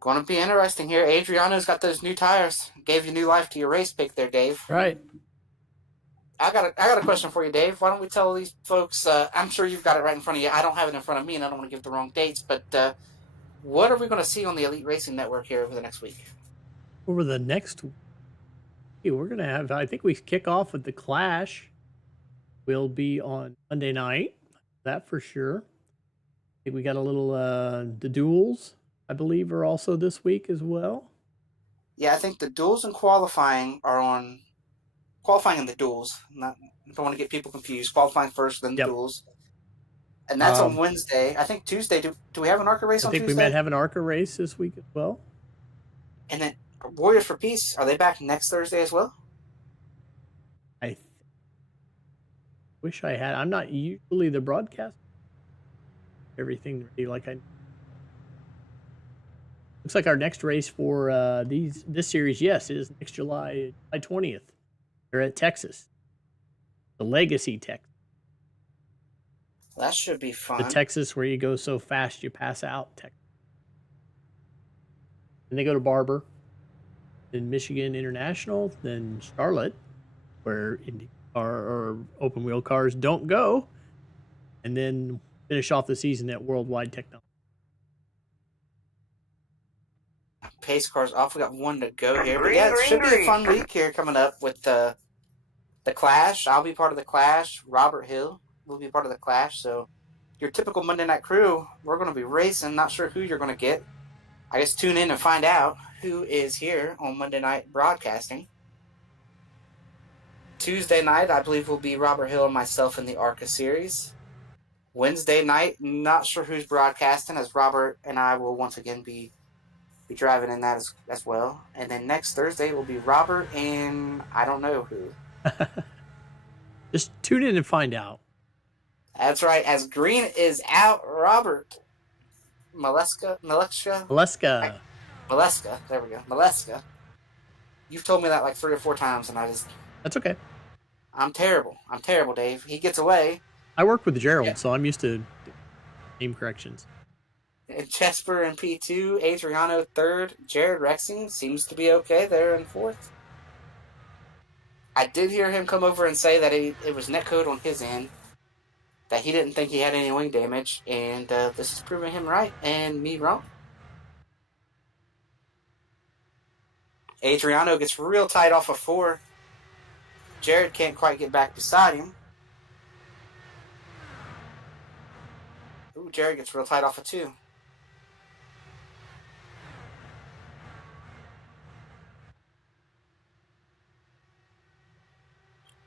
Going to be interesting here. Adriano's got those new tires. Gave you new life to your race pick there, Dave. Right. I got a question for you, Dave. Why don't we tell these folks? I'm sure you've got it right in front of you. I don't have it in front of me, and I don't want to give the wrong dates. But what are we going to see on the Elite Racing Network here over the next week? Over the next week, we're going to have, I think we kick off with the Clash. Will be on Monday night. That for sure. I think we got a little, the duels, I believe, are also this week as well. Yeah, I think the duels and qualifying are on. Qualifying and the duels. I don't want to get people confused. Qualifying first, then the duels. And that's on Wednesday. I think Tuesday. Do we have an ARCA race on Tuesday? I think we might have an ARCA race this week as well. And then Warriors for Peace, are they back next Thursday as well? I wish I had. I'm not usually the broadcast. Everything ready like I. Looks like our next race for this series, yes, is next July 20th. They're at Texas. The Legacy Texas. That should be fun. The Texas where you go so fast you pass out. Texas. And they go to Barber. Then Michigan International. Then Charlotte, where or open wheel cars don't go. And then finish off the season at Worldwide Technology. Pace cars off. We got one to go here. But yeah, it should be a fun week here coming up with the Clash. I'll be part of the Clash. Robert Hill will be part of the Clash. So your typical Monday night crew, we're going to be racing. Not sure who you're going to get. I guess tune in and find out who is here on Monday night broadcasting. Tuesday night, I believe, will be Robert Hill and myself in the ARCA series. Wednesday night, not sure who's broadcasting, as Robert and I will once again be driving in that as well. And then next Thursday will be Robert and I don't know who. Just tune in and find out. That's right. As green is out, Robert Maleska. There we go. Maleska. You've told me that like 3 or 4 times, and That's okay. I'm terrible, Dave. He gets away. I work with Gerald, so I'm used to name corrections. And Jesper in P2, Adriano 3rd, Jared Rexing seems to be okay there in 4th. I did hear him come over and say that it was netcode on his end, that he didn't think he had any wing damage, and this is proving him right and me wrong. Adriano gets real tight off of 4. Jared can't quite get back beside him. Ooh, Jared gets real tight off of 2.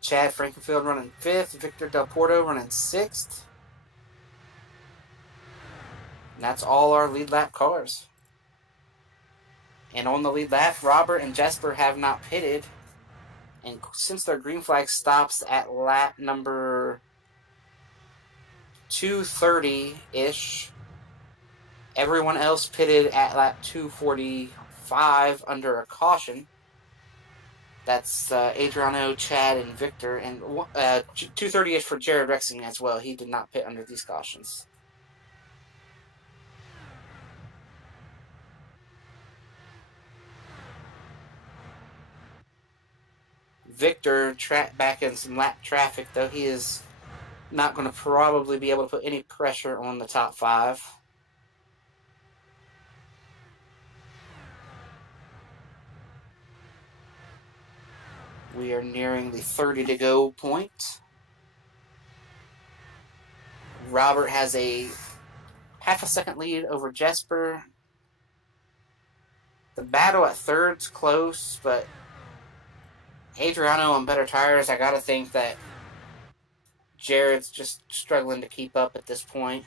Chad Frankenfield running 5th. Victor Del Porto running 6th. And that's all our lead lap cars. And on the lead lap, Robert and Jesper have not pitted. And since their green flag stops at lap number 230-ish, everyone else pitted at lap 245 under a caution. That's Adriano, Chad, and Victor, and 230 is for Jared Rexing as well. He did not pit under these cautions. Victor trapped back in some lap traffic, though he is not going to probably be able to put any pressure on the top 5. We are nearing the 30 to go point. Robert has a half a second lead over Jesper. The battle at third's close, but Adriano on better tires. I got to think that Jared's just struggling to keep up at this point.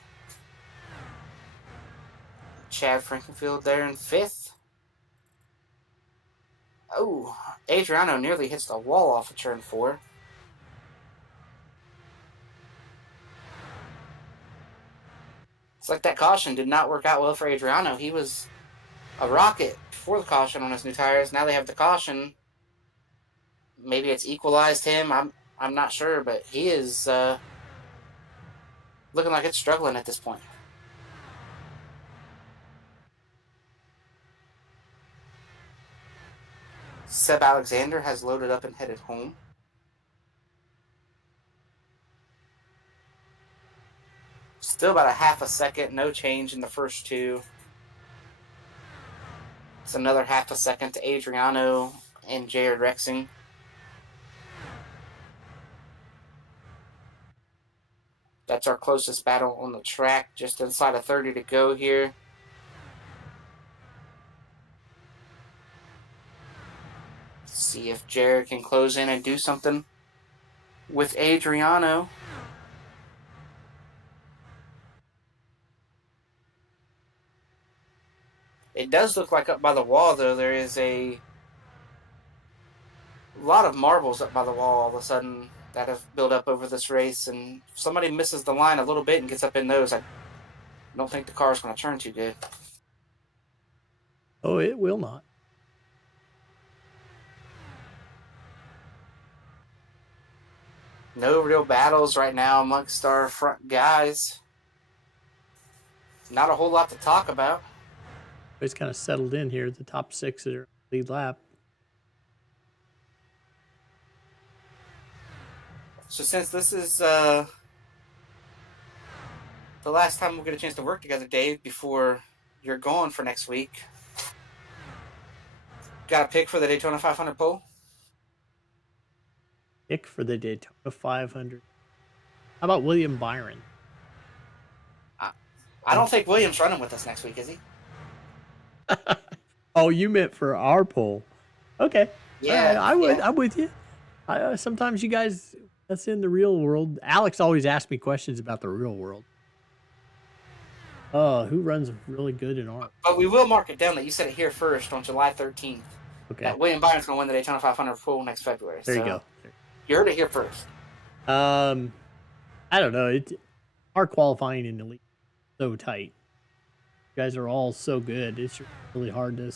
Chad Frankenfield there in 5th. Oh, Adriano nearly hits the wall off of turn 4. It's like that caution did not work out well for Adriano. He was a rocket before the caution on his new tires. Now they have the caution. Maybe it's equalized him. I'm not sure, but he is looking like it's struggling at this point. Seb Alexander has loaded up and headed home. Still about a half a second, no change in the first 2. It's another half a second to Adriano and Jared Rexing. That's our closest battle on the track, just inside of 30 to go here. See if Jared can close in and do something with Adriano. It does look like up by the wall, though, there is a lot of marbles up by the wall all of a sudden that have built up over this race, and if somebody misses the line a little bit and gets up in those, I don't think the car's going to turn too good. Oh, it will not. No real battles right now amongst our front guys. Not a whole lot to talk about. It's kind of settled in here. The top 6 are lead lap. So since this is the last time we'll get a chance to work together, Dave, before you're gone for next week, got a pick for the Daytona 500 pole? Pick for the Daytona 500. How about William Byron? I don't think William's running with us next week, is he? Oh, you meant for our poll. Okay. Yeah. I would. Yeah. I'm with you. Sometimes you guys, that's in the real world. Alex always asks me questions about the real world. Who runs really good in our... But we will mark it down that you said it here first on July 13th. Okay. That William Byron's going to win the Daytona 500 pool next February. There you go. You heard it here first. I don't know. Our qualifying in the league is so tight. You guys are all so good. It's really hard to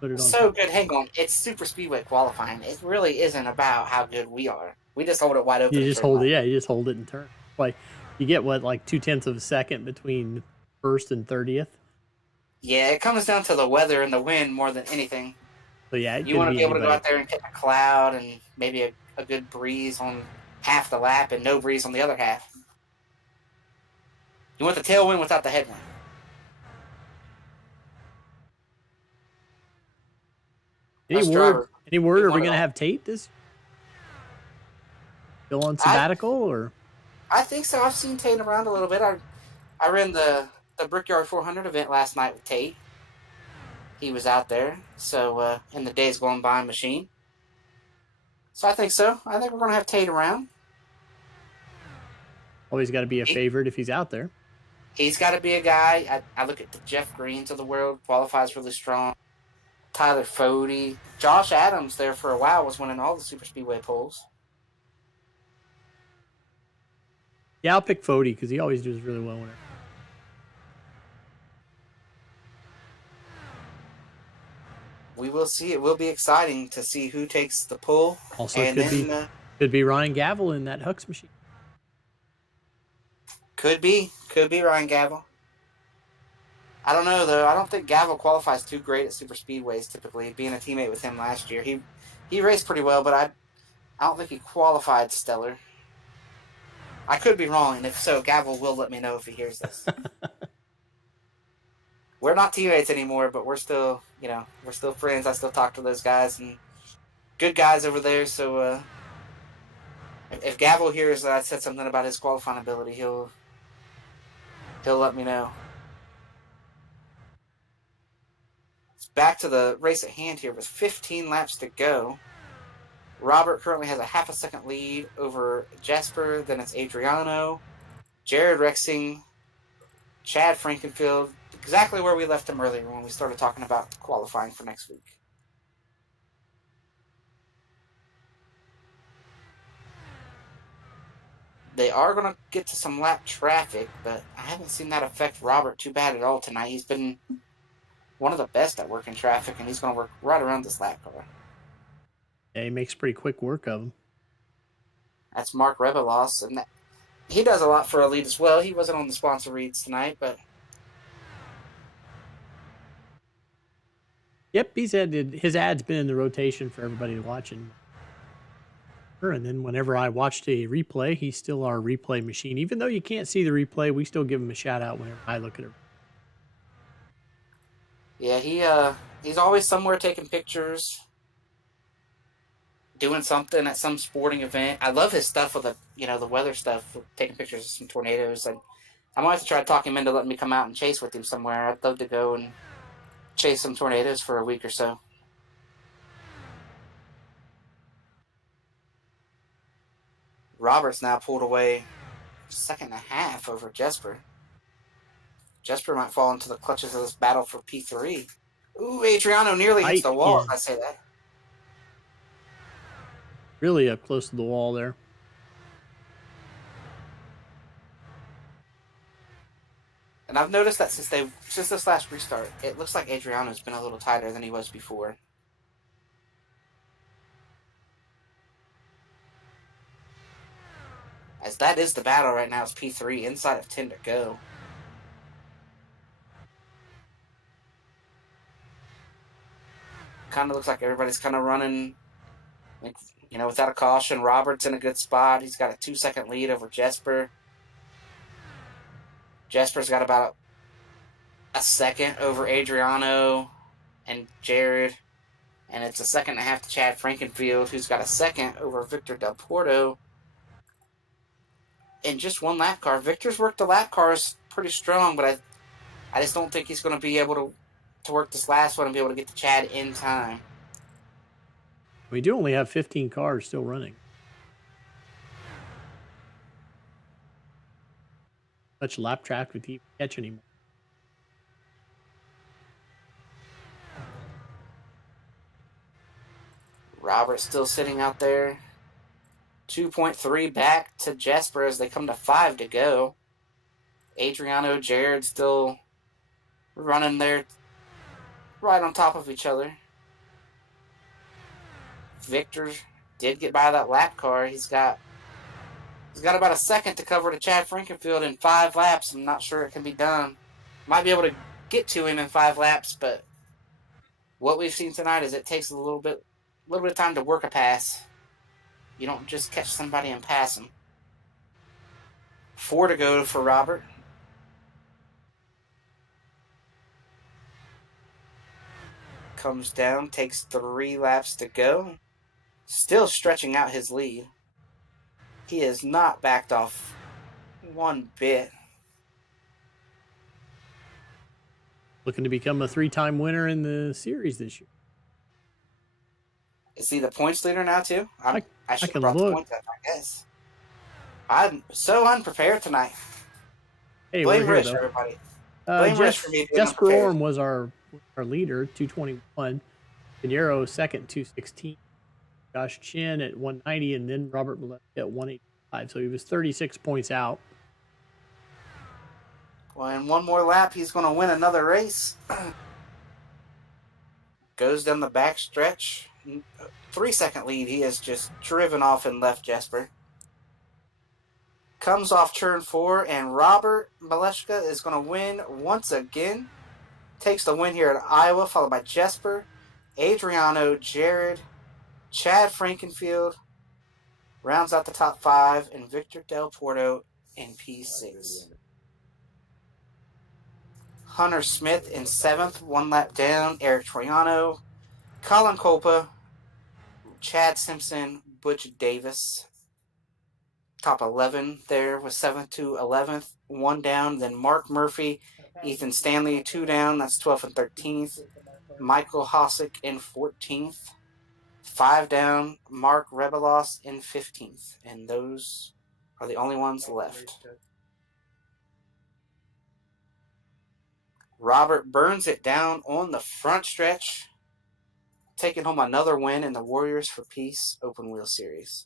put it on. So good. Hang on. It's super speedway qualifying. It really isn't about how good we are. We just hold it wide open. You just hold it. Yeah, you just hold it and turn. Like you get like 0.2 of a second between 1st and 30th. Yeah, it comes down to the weather and the wind more than anything. So yeah, you want to be able to go out there and get a cloud and maybe a good breeze on half the lap and no breeze on the other half. You want the tailwind without the headwind. Any word? Are we going to have Tate this? Go on sabbatical or? I think so. I've seen Tate around a little bit. I ran the Brickyard 400 event last night with Tate. He was out there. So in the Days Gone By machine. So I think so. I think we're going to have Tate around. Always got to be a favorite if he's out there. He's got to be a guy. I look at the Jeff Greens of the world. Qualifies really strong. Tyler Fody. Josh Adams there for a while was winning all the super speedway polls. Yeah, I'll pick Fody because he always does really well when it. we will see. It will be exciting to see who takes the pull. Also, and could be Ryan Gavel in that Hux machine. Could be Ryan Gavel. I don't know though. I don't think Gavel qualifies too great at super speedways. Typically, being a teammate with him last year, he raced pretty well, but I don't think he qualified stellar. I could be wrong, and if so, Gavel will let me know if he hears this. We're not teammates anymore, but we're still friends. I still talk to those guys and good guys over there. So if Gavel hears that I said something about his qualifying ability, he'll let me know. Back to the race at hand here with 15 laps to go. Robert currently has a half a second lead over Jesper. Then it's Adriano, Jared Rexing, Chad Frankenfield, exactly where we left him earlier when we started talking about qualifying for next week. They are going to get to some lap traffic, but I haven't seen that affect Robert too bad at all tonight. He's been one of the best at working traffic, and he's going to work right around this lap car. Yeah, he makes pretty quick work of him. That's Mark Rebelos, and he does a lot for Elite as well. He wasn't on the sponsor reads tonight, but yep, his ad's been in the rotation for everybody to watch. And then whenever I watched a replay, he's still our replay machine. Even though you can't see the replay, we still give him a shout out whenever I look at it. Yeah, he's always somewhere taking pictures, doing something at some sporting event. I love his stuff with the weather stuff, taking pictures of some tornadoes. And I'm going to try to talk him into letting me come out and chase with him somewhere. I'd love to go and chase some tornadoes for a week or so. Robert's now pulled away second and a half over Jesper. Jesper might fall into the clutches of this battle for P3. Ooh, Adriano nearly hits the wall, if I say that. Really up close to the wall there. And I've noticed that since this last restart, it looks like Adriano's been a little tighter than he was before. As that is the battle right now, it's P3, inside of 10 to go. Kind of looks like everybody's kind of running, without a caution. Robert's in a good spot. He's got a 2-second lead over Jesper. Jesper's got about a second over Adriano and Jared. And it's a second and a half to Chad Frankenfield, who's got a second over Victor Del Porto. In just one lap car. Victor's worked the lap cars pretty strong, but I just don't think he's going to be able to work this last one and be able to get to Chad in time. We do only have 15 cars still running. Much lap track with you catch anymore. Robert's still sitting out there. 2.3 back to Jesper as they come to 5 to go. Adriano, Jared still running there right on top of each other. Victor did get by that lap car. He's got about a second to cover to Chad Frankenfield in 5 laps. I'm not sure it can be done. Might be able to get to him in 5 laps, but what we've seen tonight is it takes a little bit of time to work a pass. You don't just catch somebody and pass them. 4 to go for Robert. Comes down, takes 3 laps to go. Still stretching out his lead. He has not backed off one bit. Looking to become a 3-time winner in the series this year. Is he the points leader now, too? I should can have brought look. the points up, I guess. I'm so unprepared tonight. Hey, Blame we're Rich, here, though. everybody. Blame Rich for me being Jesper unprepared. Orm was our leader, 221. Pinheiro second, 216. Josh Chin at 190, and then Robert Malek at 185. So he was 36 points out. Well, in one more lap, he's going to win another race. goes down the back stretch. 3-second lead. He has just driven off and left Jesper. Comes off turn 4, and Robert Maleshka is going to win once again. Takes the win here at Iowa, followed by Jesper, Adriano, Jared, Chad Frankenfield, rounds out the top 5, and Victor Del Porto in P6. Hunter Smith in 7th, 1 lap down. Eric Troiano, Colin Colpa, Chad Simpson, Butch Davis. Top 11 there was 7th to 11th, 1 down. Then Mark Murphy, Ethan Stanley, 2 down. That's 12th and 13th. Michael Hosick in 14th. 5 down. Mark Rebelos in 15th. And those are the only ones left. Robert burns it down on the front stretch, taking home another win in the Warriors for Peace Open Wheel Series.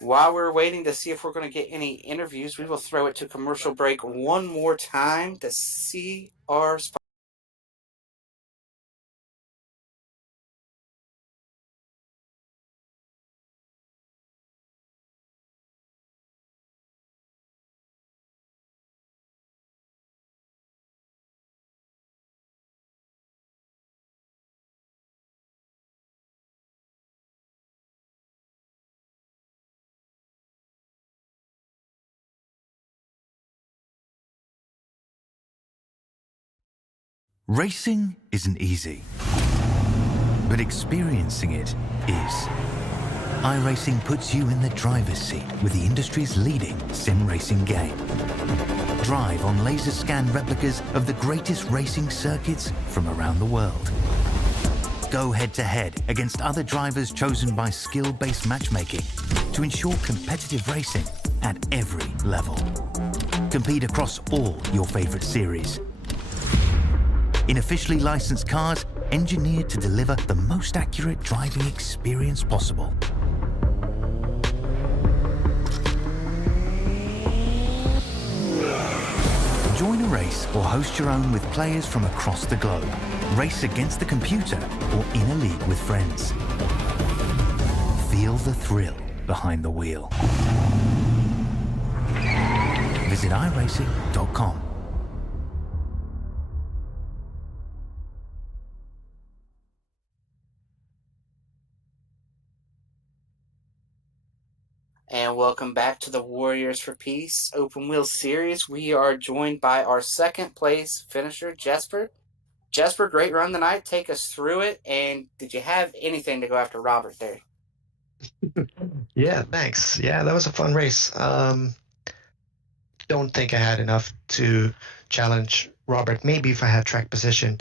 While we're waiting to see if we're going to get any interviews, we will throw it to commercial break one more time to see our sponsor. Racing isn't easy, but experiencing it is. iRacing puts you in the driver's seat with the industry's leading sim racing game. Drive on laser scan replicas of the greatest racing circuits from around the world. Go head-to-head against other drivers chosen by skill-based matchmaking to ensure competitive racing at every level. Compete across all your favorite series. In officially licensed cars, engineered to deliver the most accurate driving experience possible. Join a race or host your own with players from across the globe. Race against the computer or in a league with friends. Feel the thrill behind the wheel. Visit iRacing.com. And welcome back to the Warriors for Peace Open Wheel Series. We are joined by our second place finisher, Jesper. Jesper, great run tonight. Take us through it. And did you have anything to go after Robert there? Yeah, thanks. Yeah, that was a fun race. Don't think I had enough to challenge Robert. Maybe if I had track position,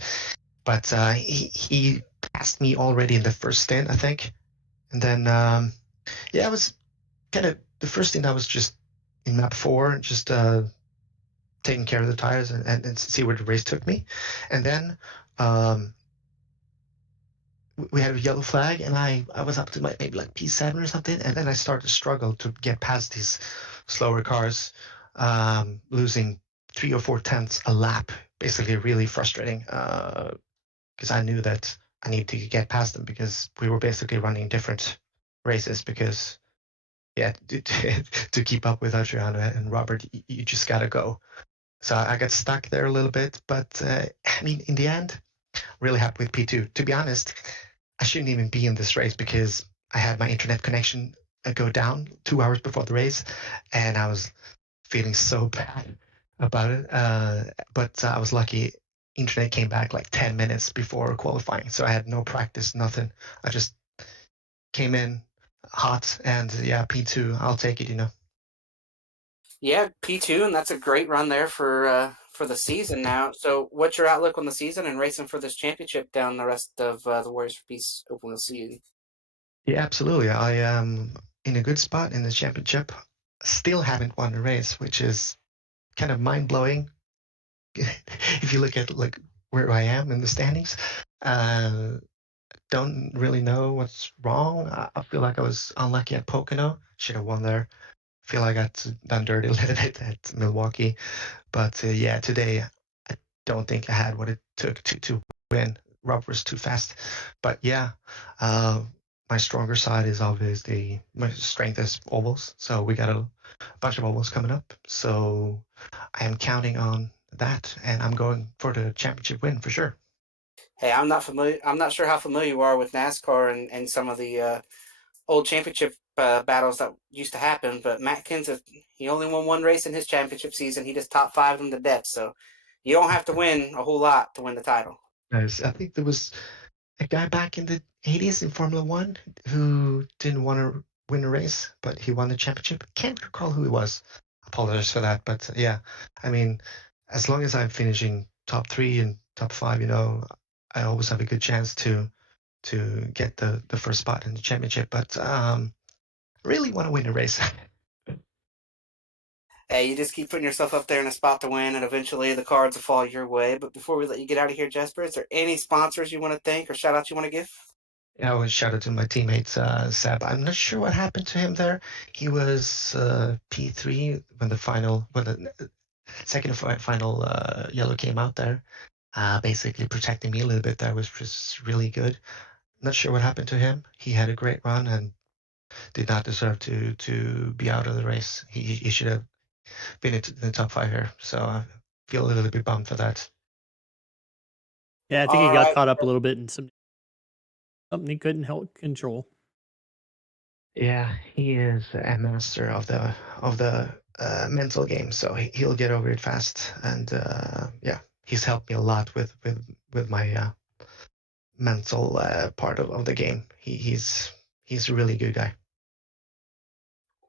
but he passed me already in the first stint, I think. And then, it was kind of the first stint. I was just in map 4, just taking care of the tires and see where the race took me. And then we had a yellow flag, and I was up to maybe like P7 or something, and then I started to struggle to get past these slower cars, losing 3 or 4 tenths a lap. Basically, really frustrating because I knew that I needed to get past them because we were basically running different races. Because to keep up with Adriano and Robert, you just gotta go. So I got stuck there a little bit, but I mean, in the end, really happy with P2. To be honest, I shouldn't even be in this race because I had my internet connection go down 2 hours before the race, and I was feeling so bad about it. But I was lucky. Internet came back like 10 minutes before qualifying, so I had no practice, nothing. I just came in hot, and P2, I'll take it, Yeah, P2, and that's a great run there for the season now. So what's your outlook on the season and racing for this championship down the rest of the Warriors for Peace Open Wheel season? Yeah, absolutely. I am in a good spot in the championship. Still haven't won a race, which is kind of mind-blowing if you look at like where I am in the standings. don't really know what's wrong. I feel like I was unlucky at Pocono. Should have won there. Feel I got done dirty a little bit at Milwaukee. But yeah, today I don't think I had what it took to win. Rob was too fast. But yeah, my stronger side is obviously my strength is ovals. So we got a bunch of ovals coming up. So I am counting on that, and I'm going for the championship win for sure. Hey, I'm not familiar. I'm not sure how familiar you are with NASCAR and some of the old championship battles that used to happen. But Matt Kenseth, he only won one race in his championship season. He just top five them to death. So you don't have to win a whole lot to win the title. I think there was a guy back in the 80s in Formula One who didn't want to win a race, but he won the championship. Can't recall who it was. Apologize for that. But yeah, I mean, as long as I'm finishing top 3 and top 5, I always have a good chance to get the first spot in the championship. But really want to win a race. Hey, you just keep putting yourself up there in a spot to win, and eventually the cards will fall your way. But before we let you get out of here, Jesper, is there any sponsors you want to thank or shout outs you want to give? I always shout out to my teammates, Seb. I'm not sure what happened to him there. He was P3 when the second final yellow came out there. Basically protecting me a little bit there was just really good. Not sure what happened to him. He had a great run and did not deserve to be out of the race. He should have been in the top 5 here. So I feel a little bit bummed for that. Yeah, I think he All got right. caught up a little bit in something he couldn't help control. Yeah, he is a master of the mental game, so he'll get over it fast. And yeah, he's helped me a lot with my mental part of the game. He's a really good guy.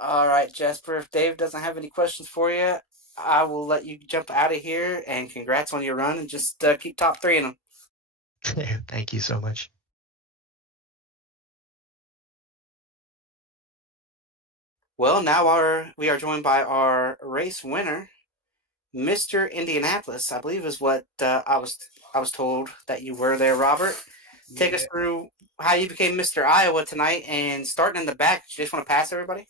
All right, Jesper. If Dave doesn't have any questions for you, I will let you jump out of here. And congrats on your run, and just keep top three in them. Thank you so much. Well, now we are joined by our race winner, Mr. Indianapolis. I believe is what I was told that you were there, Robert. Take us through how you became Mr. Iowa tonight, and starting in the back. You just want to pass everybody?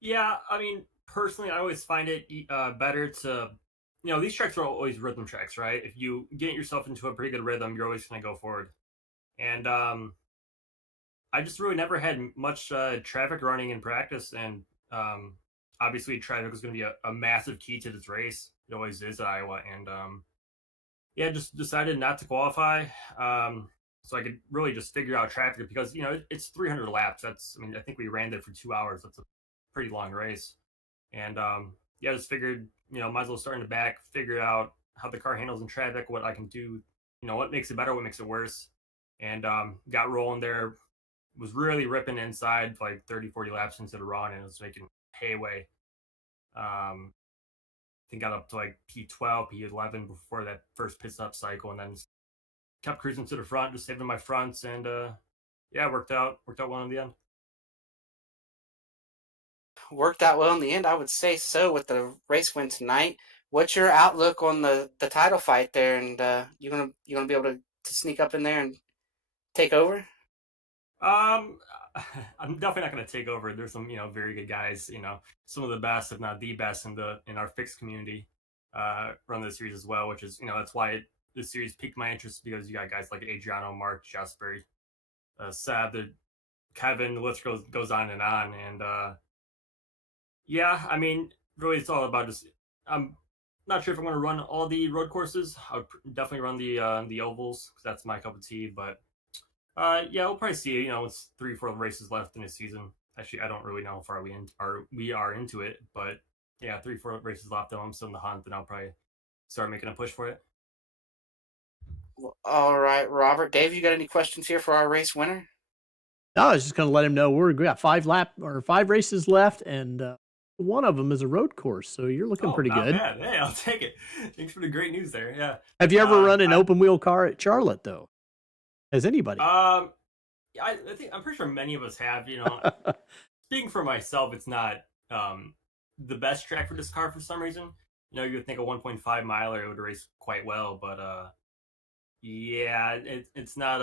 Yeah, I mean, personally, I always find it better to, these tracks are always rhythm tracks, right? If you get yourself into a pretty good rhythm, you're always going to go forward. And I just really never had much traffic running in practice, and obviously, traffic was going to be a massive key to this race. It always is at Iowa, and yeah, just decided not to qualify. So I could really just figure out traffic because it's 300 laps. I think we ran there for 2 hours. That's a pretty long race, and yeah, I just figured might as well start in the back, figure out how the car handles in traffic, what I can do, what makes it better, what makes it worse, and got rolling there. Was really ripping inside like 30-40 laps into the run, and it was making hayway. I think got up to like P12, P11 before that first pit stop cycle, and then kept cruising to the front, just saving my fronts, and yeah, worked out well in the end. Worked out well in the end, I would say so. With the race win tonight, what's your outlook on the title fight there? And you gonna be able to sneak up in there and take over? I'm definitely not going to take over. There's some very good guys, some of the best, if not the best, in our fixed community run the series as well, which is that's why this series piqued my interest, because you got guys like Adriano, Mark, Jesper, Seb, Kevin. The list goes on, and yeah, I mean, really, it's all about just. I'm not sure if I'm going to run all the road courses. I'll definitely run the ovals because that's my cup of tea. But yeah, we'll probably see. It's 3-4 races left in the season. Actually, I don't really know how far we are into it, but yeah, 3-4 races left. Though I'm still in the hunt, and I'll probably start making a push for it. Well, all right, Robert. Dave, you got any questions here for our race winner? No, I was just going to let him know we got 5 races left, and one of them is a road course, so you're looking pretty good. Bad. Hey, I'll take it. Thanks for the great news there. Yeah. Have you ever run an open wheel car at Charlotte though? Has anybody? I think I'm pretty sure many of us have. Speaking for myself, it's not the best track for this car for some reason. You would think a 1.5 miler it would race quite well, but Yeah, it's not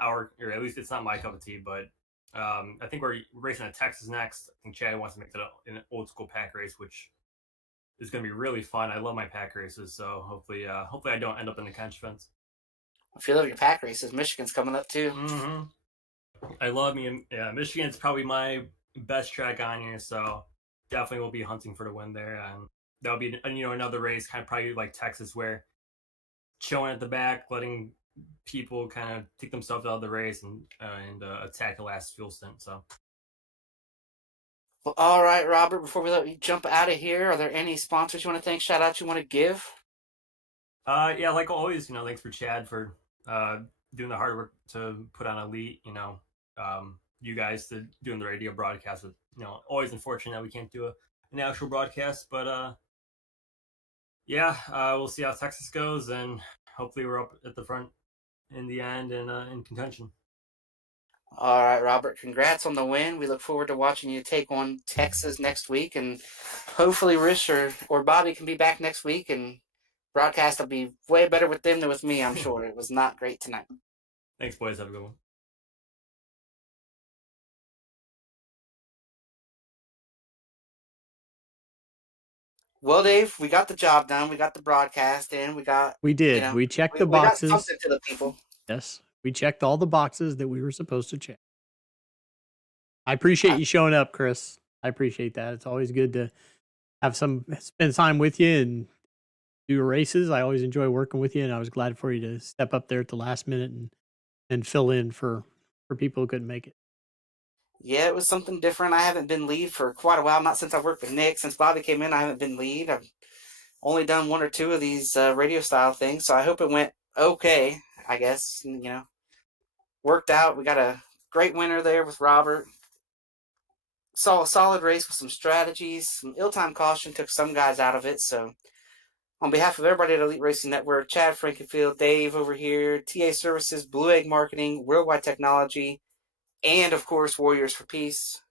our, or at least it's not my cup of tea. But I think we're racing at Texas next. I think Chad wants to make that an old school pack race, which is going to be really fun. I love my pack races, so hopefully I don't end up in the conch fence. If you love your pack races, Michigan's coming up too. Mm-hmm. I love me. Yeah, Michigan's probably my best track on here, so definitely will be hunting for the win there. And that'll be another race, kind of probably like Texas, where chilling at the back, letting people kind of take themselves out of the race and attack the last fuel stint. So. Well, all right, Robert. Before we let you jump out of here, are there any sponsors you want to thank? Shout out you want to give? Yeah, like always, thanks for Chad for doing the hard work to put on Elite. You guys to doing the radio broadcast. With, always unfortunate that we can't do an actual broadcast, but yeah, we'll see how Texas goes, and hopefully we're up at the front in the end and in contention. All right, Robert. Congrats on the win. We look forward to watching you take on Texas next week, and hopefully Rich or Bobby can be back next week, and broadcast will be way better with them than with me, I'm sure. It was not great tonight. Thanks, boys. Have a good one. Well, Dave, we got the job done. We got the broadcast in. We did. We checked the boxes. We got something to the people. Yes. We checked all the boxes that we were supposed to check. I appreciate you showing up, Chris. I appreciate that. It's always good to spend time with you and do races. I always enjoy working with you, and I was glad for you to step up there at the last minute and fill in for people who couldn't make it. Yeah, it was something different. I haven't been lead for quite a while. Not since I've worked with Nick. Since Bobby came in, I haven't been lead. I've only done one or two of these radio style things, so I hope it went okay, I guess. Worked out. We got a great winner there with Robert. Saw a solid race with some strategies. Some ill-timed caution took some guys out of it, so on behalf of everybody at Elite Racing Network, Chad Frankenfield, Dave over here, TA Services, Blue Egg Marketing, Worldwide Technology, and, of course, Warriors for Peace.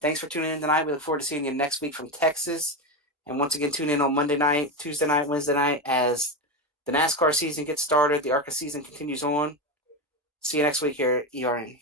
Thanks for tuning in tonight. We look forward to seeing you next week from Texas. And once again, tune in on Monday night, Tuesday night, Wednesday night as the NASCAR season gets started. The ARCA season continues on. See you next week here at ERN.